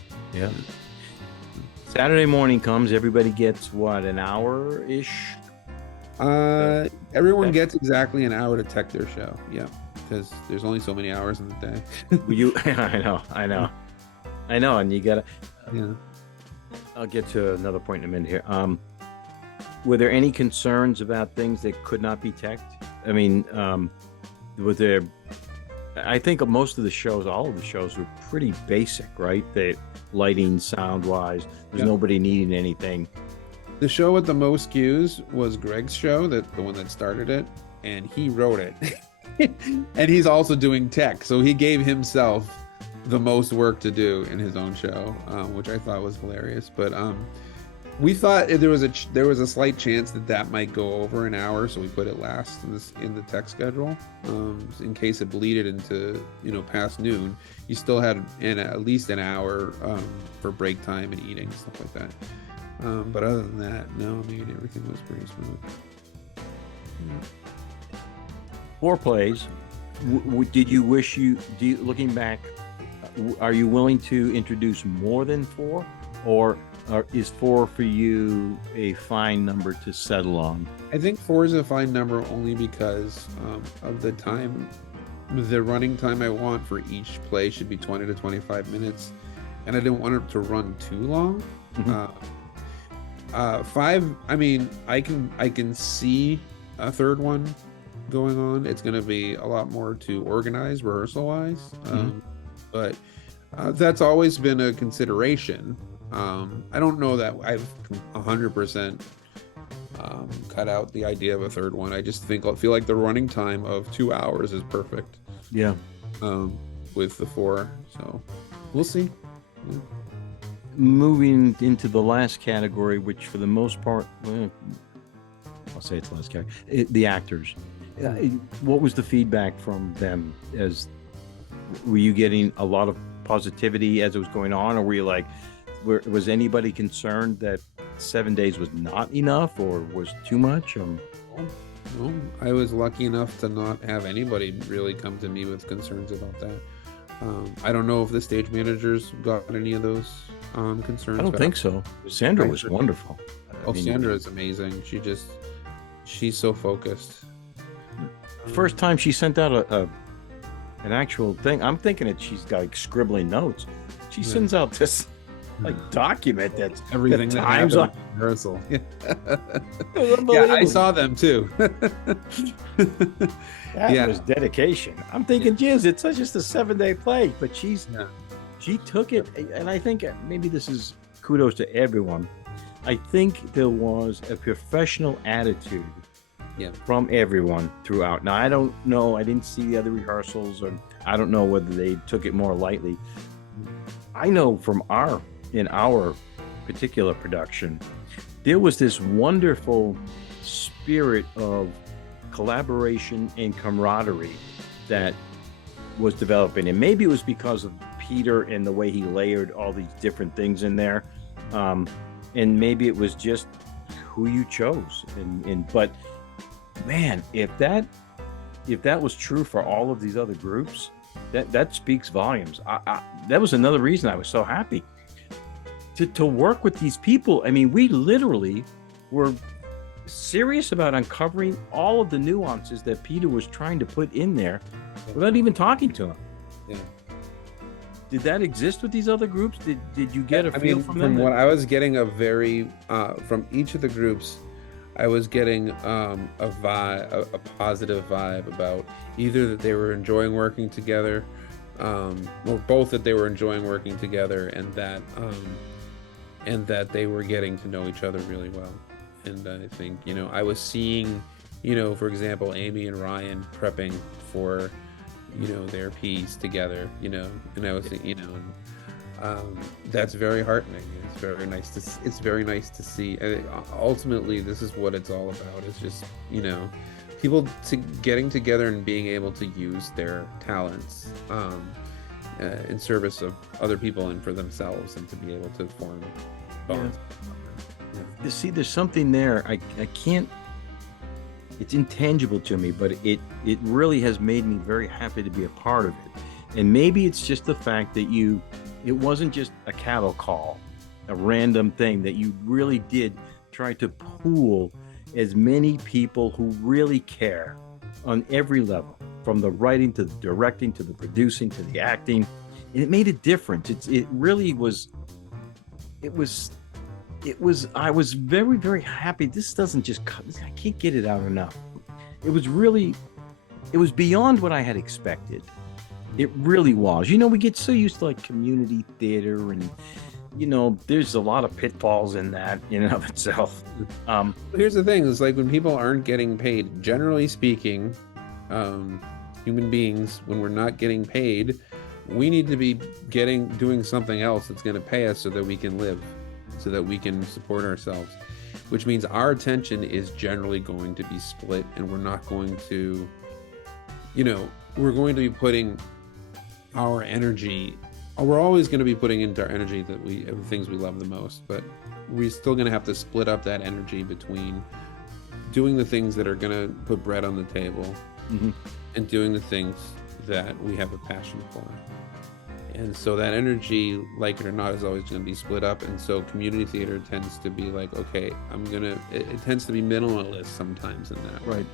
Saturday morning comes, everybody gets what, an hour-ish? Everyone gets exactly an hour to tech their show. Yeah, because there's only so many hours in the day. I know, and you gotta. Yeah. I'll get to another point in a minute here. Were there any concerns about things that could not be teched? I mean, was there? I think most of the shows, all of the shows, were pretty basic, right? The lighting, sound-wise, there's nobody needing anything. The show with the most cues was Greg's show, the one that started it, and he wrote it. And he's also doing tech, so he gave himself the most work to do in his own show, which I thought was hilarious. But we thought there was a slight chance that might go over an hour, so we put it last in the tech schedule, in case it bleeded into past noon. You still had at least an hour for break time and eating, stuff like that. But other than that, no, I mean, everything was pretty smooth. 4 plays. Did you wish looking back, are you willing to introduce more than 4, or is 4 for you a fine number to settle on? I think 4 is a fine number only because of the time. The running time I want for each play should be 20 to 25 minutes, and I didn't want it to run too long. 5, I mean, I can see a third one going on. It's going to be a lot more to organize rehearsal wise, but that's always been a consideration. I don't know that I've 100% cut out the idea of a third one. I just feel like the running time of 2 hours is perfect. Yeah. With the 4, so we'll see. Yeah. Moving into the last category, which for the most part, I'll say it's the last category, the actors. What was the feedback from them? Were you getting a lot of positivity as it was going on, or were you like, was anybody concerned that 7 days was not enough or was too much? No, I was lucky enough to not have anybody really come to me with concerns about that. I don't know if the stage managers got any of those concerns. I don't think so. Sandra was wonderful. Sandra is amazing. She's so focused. First time she sent out an actual thing, I'm thinking that she's like scribbling notes. She sends out this document that's everything that times on rehearsal. Yeah, I saw them too. That was dedication. I'm thinking, geez, it's just a 7-day play, but she took it, and I think maybe this is kudos to everyone. I think there was a professional attitude from everyone throughout. Now, I don't know, I didn't see the other rehearsals, or I don't know whether they took it more lightly. I know from in our particular production, there was this wonderful spirit of collaboration and camaraderie that was developing, and maybe it was because of Peter and the way he layered all these different things in there, and maybe it was just who you chose, but man, if that was true for all of these other groups, that speaks volumes. That was another reason I was so happy to work with these people. I mean, we literally were serious about uncovering all of the nuances that Peter was trying to put in there without even talking to him. Yeah. Did that exist with these other groups? Did you get a feel from them? From what I was getting from each of the groups, I was getting a positive vibe about either that they were enjoying working together, or both that they were enjoying working together, and that they were getting to know each other really well. And I think, I was seeing, for example, Amy and Ryan prepping for, their piece together, and I was, that's very heartening. It's very nice to see. Ultimately, this is what it's all about. It's just, people getting together and being able to use their talents in service of other people and for themselves, and to be able to form bonds. Yeah. See, there's something there. I can't. It's intangible to me, but it really has made me very happy to be a part of it. And maybe it's just the fact that it wasn't just a cattle call, a random thing, that you really did try to pool as many people who really care on every level, from the writing to the directing to the producing to the acting. And it made a difference. It really was, I was very, very happy. This doesn't just, I can't get it out enough. It was beyond what I had expected. It really was. We get so used to like community theater, and there's a lot of pitfalls in that in and of itself. Here's the thing: is like when people aren't getting paid, generally speaking, human beings, when we're not getting paid, we need to be doing something else that's going to pay us so that we can live, so that we can support ourselves. Which means our attention is generally going to be split, and we're not going to, we're going to be putting our energy, we're always going to be putting into our energy the things we love the most, but we're still going to have to split up that energy between doing the things that are going to put bread on the table, and doing the things that we have a passion for. And so that energy, like it or not, is always going to be split up. And so community theater tends to be like, okay, it tends to be minimalist sometimes in that way.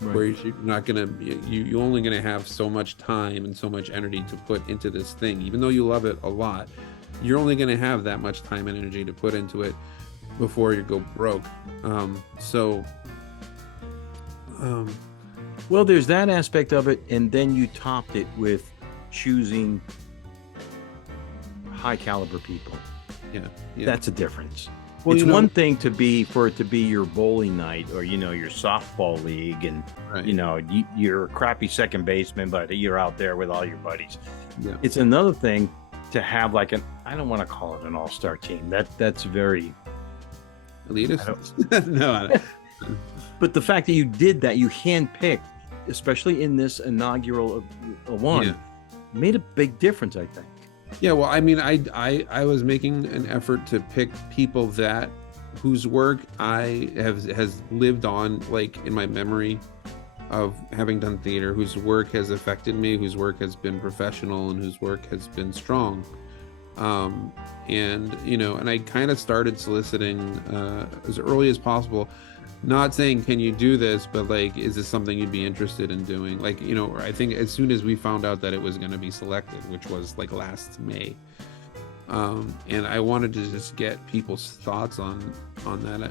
Right. Where you're not gonna, you're only gonna have so much time and so much energy to put into this thing. Even though you love it a lot, you're only gonna have that much time and energy to put into it before you go broke. Well, there's that aspect of it, and then you topped it with choosing high caliber people. Yeah. That's a difference. Well, it's one thing for it to be your bowling night, or your softball league, and right. You're a crappy second baseman, but you're out there with all your buddies. Yeah. It's another thing to have like I don't want to call it an all-star team. That's very elitist. No. But the fact that you did that, you handpicked, especially in this inaugural one, made a big difference, I think. Yeah, well, I mean, I was making an effort to pick people whose work has lived on, like, in my memory of having done theater, whose work has affected me, whose work has been professional, and whose work has been strong. And I kind of started soliciting as early as possible. Not saying, can you do this, but like, is this something you'd be interested in doing? Like, I think as soon as we found out that it was going to be selected, which was like last May, and I wanted to just get people's thoughts on that,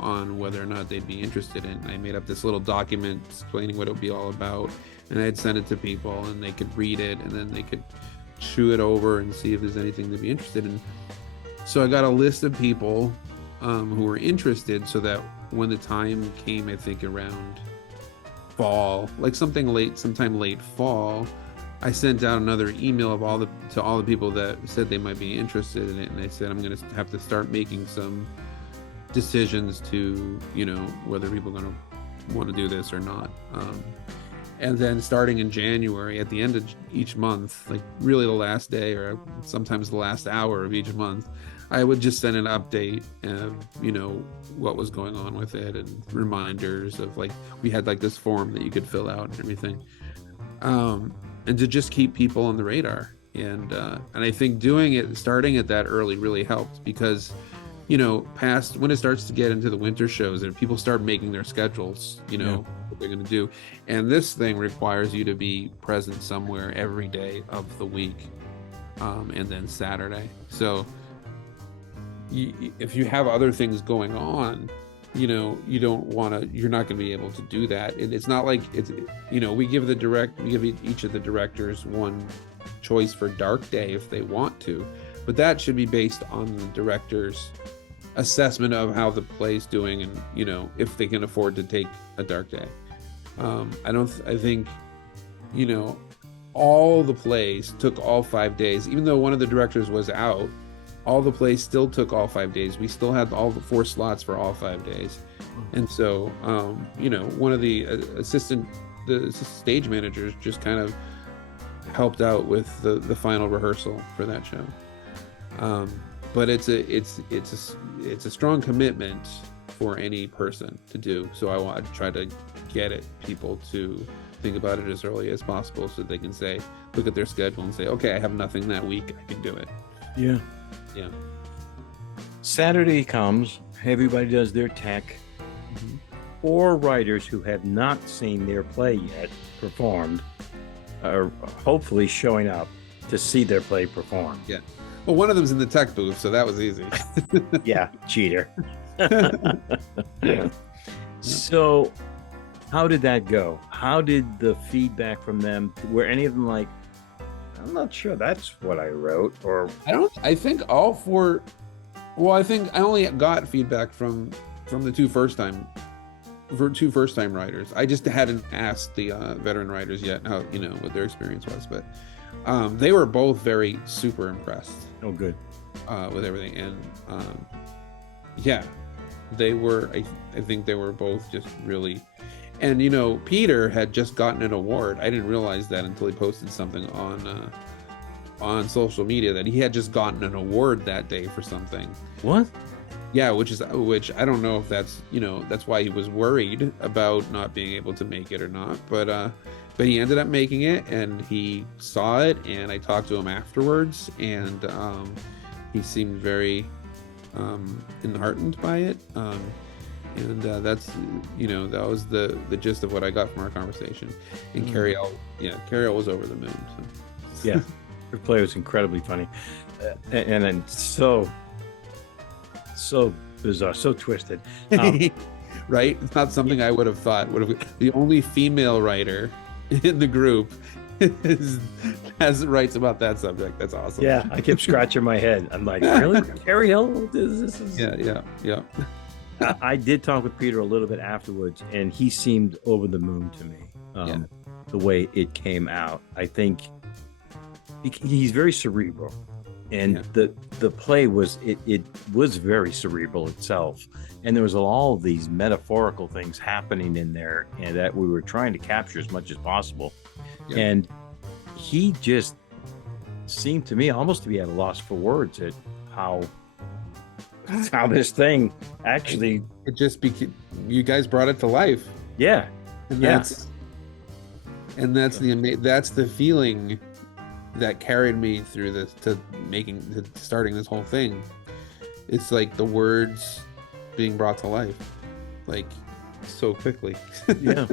on whether or not they'd be interested in. I made up this little document explaining what it would be all about, and I'd send it to people, and they could read it, and then they could chew it over and see if there's anything to be interested in. So I got a list of people who were interested, so that when the time came, I think around fall, like sometime late fall, I sent out another email to all the people that said they might be interested in it, and I said I'm going to have to start making some decisions to, whether people are going to want to do this or not. And then starting in January, at the end of each month, like really the last day or sometimes the last hour of each month, I would just send an update of, what was going on with it, and reminders of, like, we had like this form that you could fill out and everything. And to just keep people on the radar. And I think starting it that early really helped, because, past when it starts to get into the winter shows and people start making their schedules, what they're going to do. And this thing requires you to be present somewhere every day of the week, and then Saturday. So if you have other things going on, you're not going to be able to do that. And it's not like we give each of the directors one choice for dark day if they want to, but that should be based on the director's assessment of how the play's doing, and if they can afford to take a dark day. I think all the plays took all 5 days, even though one of the directors was out. All the plays still took all 5 days. We still had all the 4 slots for all 5 days. And so, one of the stage managers just kind of helped out with the final rehearsal for that show. But it's a strong commitment for any person to do. So I want to try to get people to think about it as early as possible so they can say, look at their schedule and say, okay, I have nothing that week, I can do it. Yeah. Yeah. Saturday comes, everybody does their tech. Mm-hmm. 4 writers who have not seen their play yet performed are hopefully showing up to see their play performed. Yeah. Well, one of them's in the tech booth, so that was easy. Yeah, cheater. So how did that go? How did the feedback from them, were any of them like, I'm not sure that's what I wrote, or I think all 4, well, I think I only got feedback from the 2 first-time writers. I just hadn't asked the veteran writers yet how, what their experience was, but they were both very super impressed. Oh, good. With everything, and yeah, they were. I think they were both just really, and Peter had just gotten an award. I didn't realize that until he posted something on social media that he had just gotten an award that day for something. What? Yeah, which I don't know if that's that's why he was worried about not being able to make it or not, but he ended up making it, and he saw it, and I talked to him afterwards, and he seemed very enheartened by it, and that's that was the gist of what I got from our conversation. And Carrie L was over the moon. So. Yeah, her play was incredibly funny, and then so bizarre, so twisted. Right? It's not something I would have thought would have. The only female writer in the group writes about that subject. That's awesome. Yeah, I kept scratching my head. I'm like, really? Carrie L? This is... Yeah. I did talk with Peter a little bit afterwards, and he seemed over the moon to me. The way it came out. I think he's very cerebral, and the play was it was very cerebral itself, and there was all of these metaphorical things happening in there, and that we were trying to capture as much as possible. And he just seemed to me almost to be at a loss for words at how this thing actually, it just became, you guys brought it to life. And that's the feeling that carried me through this to starting this whole thing. It's like the words being brought to life like so quickly. Yeah.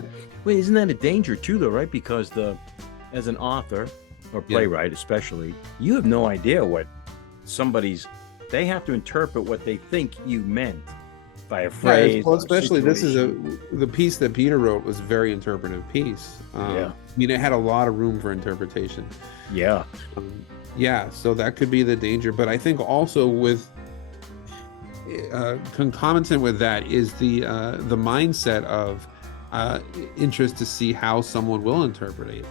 Wait, isn't that a danger too, though, right? Because as an author or playwright, especially, you have no idea what they have to interpret what they think you meant by a phrase. Well, especially this is the piece that Peter wrote was a very interpretive piece. I mean, it had a lot of room for interpretation. So that could be the danger. But I think also with concomitant with that is the mindset of interest to see how someone will interpret it.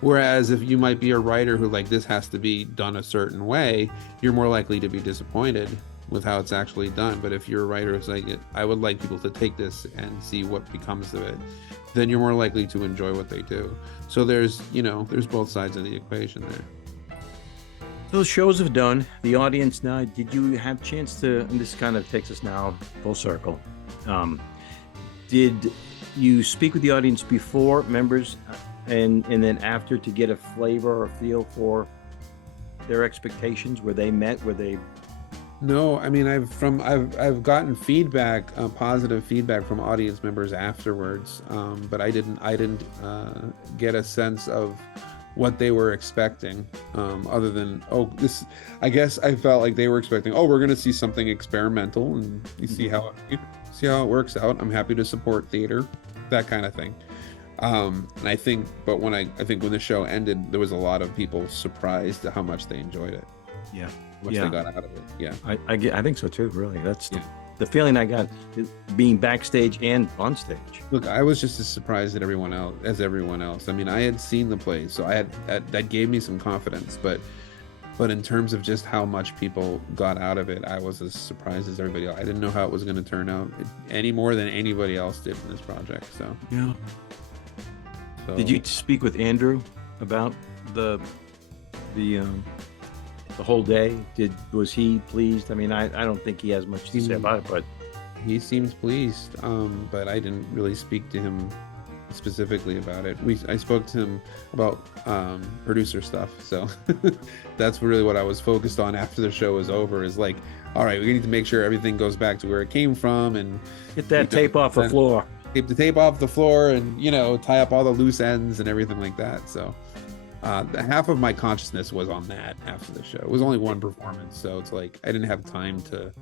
Whereas if you might be a writer who like, this has to be done a certain way, you're more likely to be disappointed with how it's actually done. But if you're a writer who's like, I would like people to take this and see what becomes of it, then you're more likely to enjoy what they do. So there's both sides of the equation there. So the shows have done. The audience now, did you have a chance to, and this kind of takes us now full circle, did you speak with the audience before, members, and then after, to get a flavor or feel for their expectations? Were they met? Were they? No, I mean, I've gotten feedback, positive feedback from audience members afterwards, but I didn't get a sense of what they were expecting, other than I guess I felt like they were expecting, we're going to see something experimental and you see how it works out. I'm happy to support theater, that kind of thing. And I think when the show ended, there was a lot of people surprised at how much they enjoyed it. Yeah. What they got out of it. Yeah. I think so too, really. That's the feeling I got being backstage and on stage. Look, I was just as surprised as everyone else. I mean, I had seen the play, so that gave me some confidence, but in terms of just how much people got out of it, I was as surprised as everybody else. I didn't know how it was going to turn out any more than anybody else did in this project. So did you speak with Andrew about the whole day? Was he pleased? I mean, I don't think he has much to say about it, but he seems pleased. But I didn't really speak to him specifically about it. I spoke to him about producer stuff, so that's really what I was focused on after the show was over. Is like, all right, we need to make sure everything goes back to where it came from, and get that tape off the floor. Tape the tape off the floor, and tie up all the loose ends and everything like that. So half of my consciousness was on that after the show. It was only one performance, so it's like I didn't have time to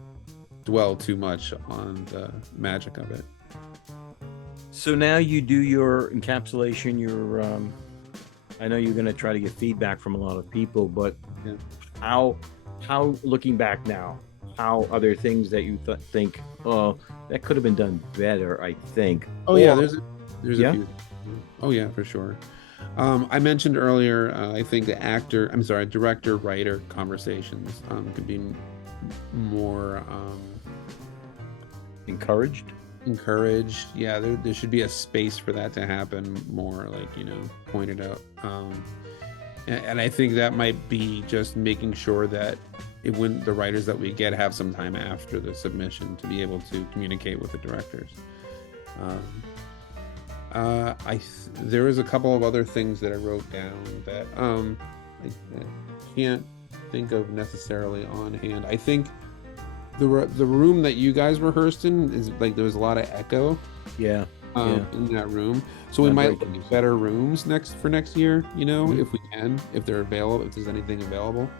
dwell too much on the magic of it. So now you do your encapsulation, I know you're going to try to get feedback from a lot of people, but how looking back now, how are there things that you think, oh, that could have been done better, I think? There's a few. Oh yeah, for sure. I mentioned earlier, I think the director writer conversations could be more encouraged. Yeah, there should be a space for that to happen more, like pointed out, and I think that might be just making sure that the writers that we get have some time after the submission to be able to communicate with the directors. There was a couple of other things that I wrote down that I can't think of necessarily on hand. I think the room that you guys rehearsed in is like there was a lot of echo. Yeah. In that room, so we might look at better rooms next year. If we can, if they're available, if there's anything available.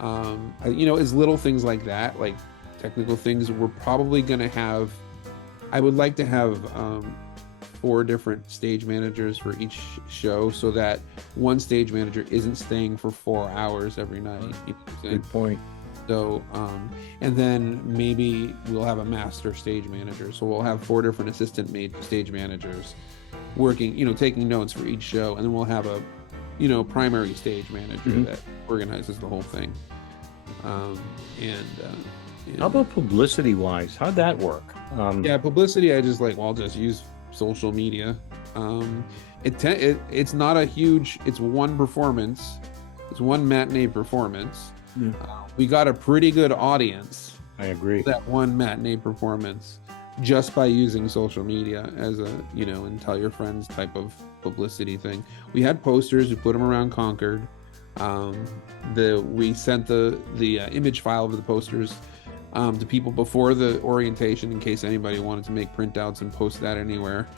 As little things like that, like technical things, we're probably gonna have. I would like to have 4 different stage managers for each show, so that one stage manager isn't staying for 4 hours every night. Good point. So, and then maybe we'll have a master stage manager. So we'll have 4 different assistant stage managers working, taking notes for each show. And then we'll have a, primary stage manager that organizes the whole thing. How about publicity wise? How'd that work? Publicity, I'll just use social media. It's not a huge, it's one performance. It's one matinee performance. Yeah. We got a pretty good audience. I agree. That one matinee performance, just by using social media as a, and tell your friends type of publicity thing. We had posters. We put them around Concord. We sent the image file of the posters to people before the orientation in case anybody wanted to make printouts and post that anywhere.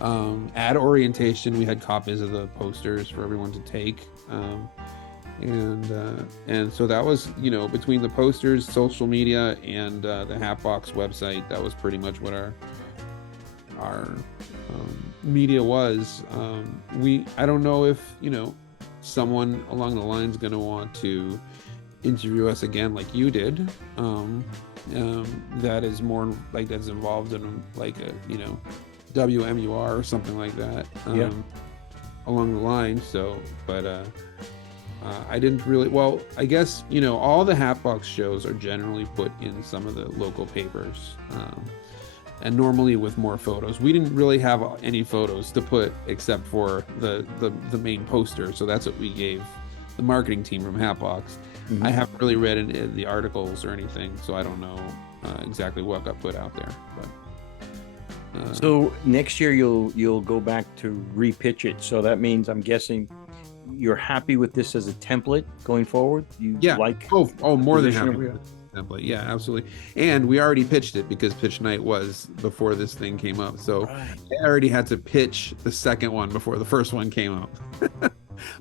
At orientation, we had copies of the posters for everyone to take. And so that was, between the posters, social media, and the Hatbox website, that was pretty much what our media was. I don't know if, someone along the line is going to want to interview us again like you did. That is more like that's involved in like a, WMUR or something like that. Along the line. So, but I didn't really, I guess, all the Hatbox shows are generally put in some of the local papers, and normally with more photos. We didn't really have any photos to put except for the main poster, so that's what we gave the marketing team from Hatbox. I haven't really read any of the articles or anything, so I don't know exactly what got put out there. But so next year you'll go back to repitch it. So that means, I'm guessing, you're happy with this as a template going forward? More than happy with the template. Yeah, absolutely. And we already pitched it because pitch night was before this thing came up. So I already had to pitch the second one before the first one came up.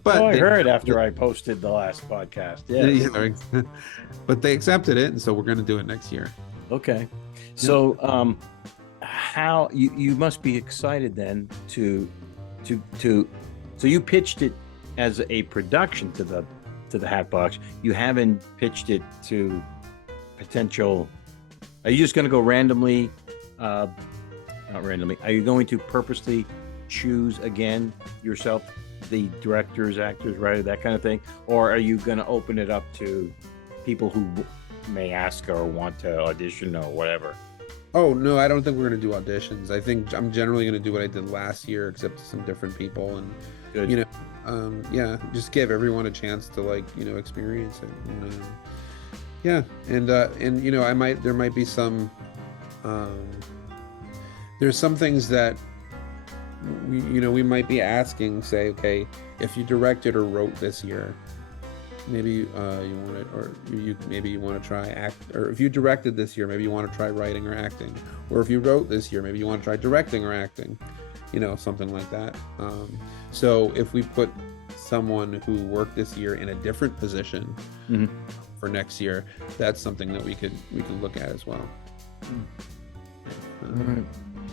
But I heard after I posted the last podcast. Yeah. But they accepted it, and so we're going to do it next year. Okay. So how you must be excited then to so you pitched it as a production to the Hatbox. You haven't pitched it to potential. Are you just going to go randomly? Not randomly. Are you going to purposely choose again yourself, the directors, actors, writer, that kind of thing, or are you going to open it up to people who may ask or want to audition or whatever? Oh no, I don't think we're going to do auditions. I think I'm generally going to do what I did last year, except to some different people, and good. Just give everyone a chance to experience it. And, there might be some there's some things that we might be asking, say, okay, if you directed or wrote this year, maybe you want to, or maybe you want to try act, or if you directed this year, maybe you want to try writing or acting, or if you wrote this year, maybe you want to try directing or acting, something like that. So if we put someone who worked this year in a different position for next year, that's something that we could look at as well.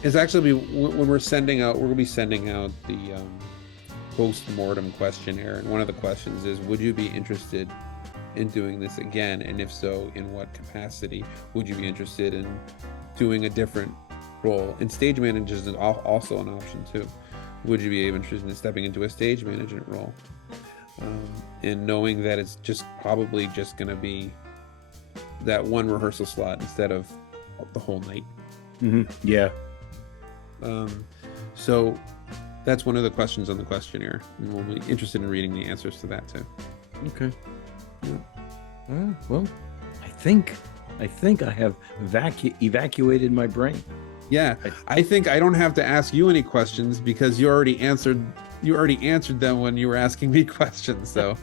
It's actually when we're going to be sending out the post-mortem questionnaire, and one of the questions is, would you be interested in doing this again, and if so, in what capacity? Would you be interested in doing a different role? And stage manager is also an option too. Would you be interested in stepping into a stage management role, and knowing that it's probably just going to be that one rehearsal slot instead of the whole night? Yeah. So that's one of the questions on the questionnaire, and we'll be interested in reading the answers to that too. Okay. Yeah. Well, I think I have evacuated my brain. Yeah, I think I don't have to ask you any questions because you already answered them when you were asking me questions. So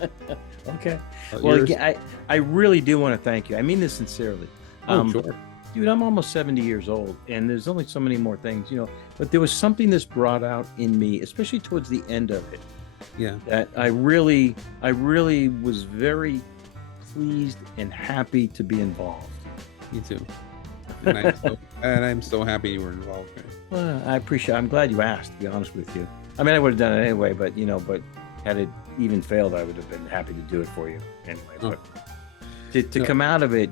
okay. Well, again, I really do want to thank you. I mean this sincerely. Sure. Dude, I'm almost 70 years old, and there's only so many more things, but there was something that's brought out in me, especially towards the end of it. Yeah. That I really was very pleased and happy to be involved. Me too. And I'm so happy you were involved. Well, I appreciate it. I'm glad you asked, to be honest with you. I mean, I would have done it anyway, but had it even failed, I would have been happy to do it for you anyway. But to come out of it,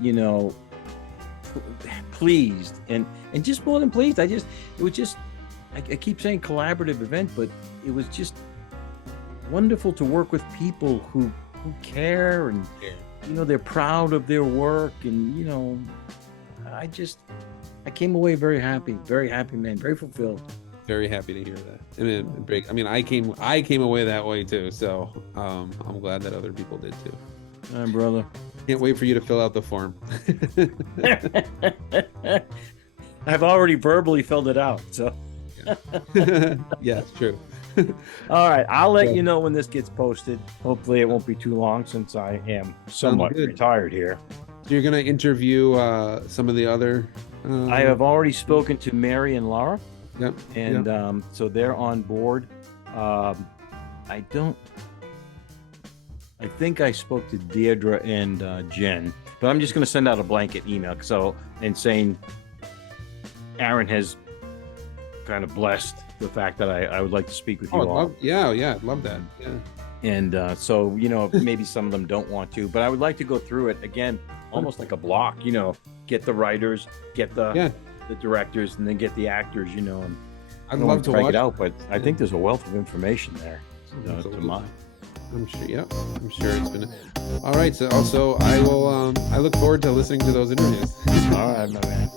pleased and just more than pleased. I keep saying collaborative event, but it was just wonderful to work with people who care and they're proud of their work, and I came away very happy man, very fulfilled. Very happy to hear that. I mean, I came away that way too, so I'm glad that other people did too. Brother, can't wait for you to fill out the form. I've already verbally filled it out, so yeah, true. All right, I'll let you know when this gets posted. Hopefully it won't be too long, since I am somewhat retired here. So you're going to interview some of the other I have already spoken to Mary and Laura. Yep. And so they're on board. I think I spoke to Deirdre and Jen, but I'm just going to send out a blanket email. And saying Aaron has kind of blessed the fact that I would like to speak with you all. I'd love that. Yeah. And so, maybe some of them don't want to, but I would like to go through it again, almost like a block, get the writers, get the directors, and then get the actors, and I'd love to watch it out, but I think there's a wealth of information there to mine. I'm sure. Yeah, I'm sure it's been. All right. So also, I will. I look forward to listening to those interviews. All right, my man.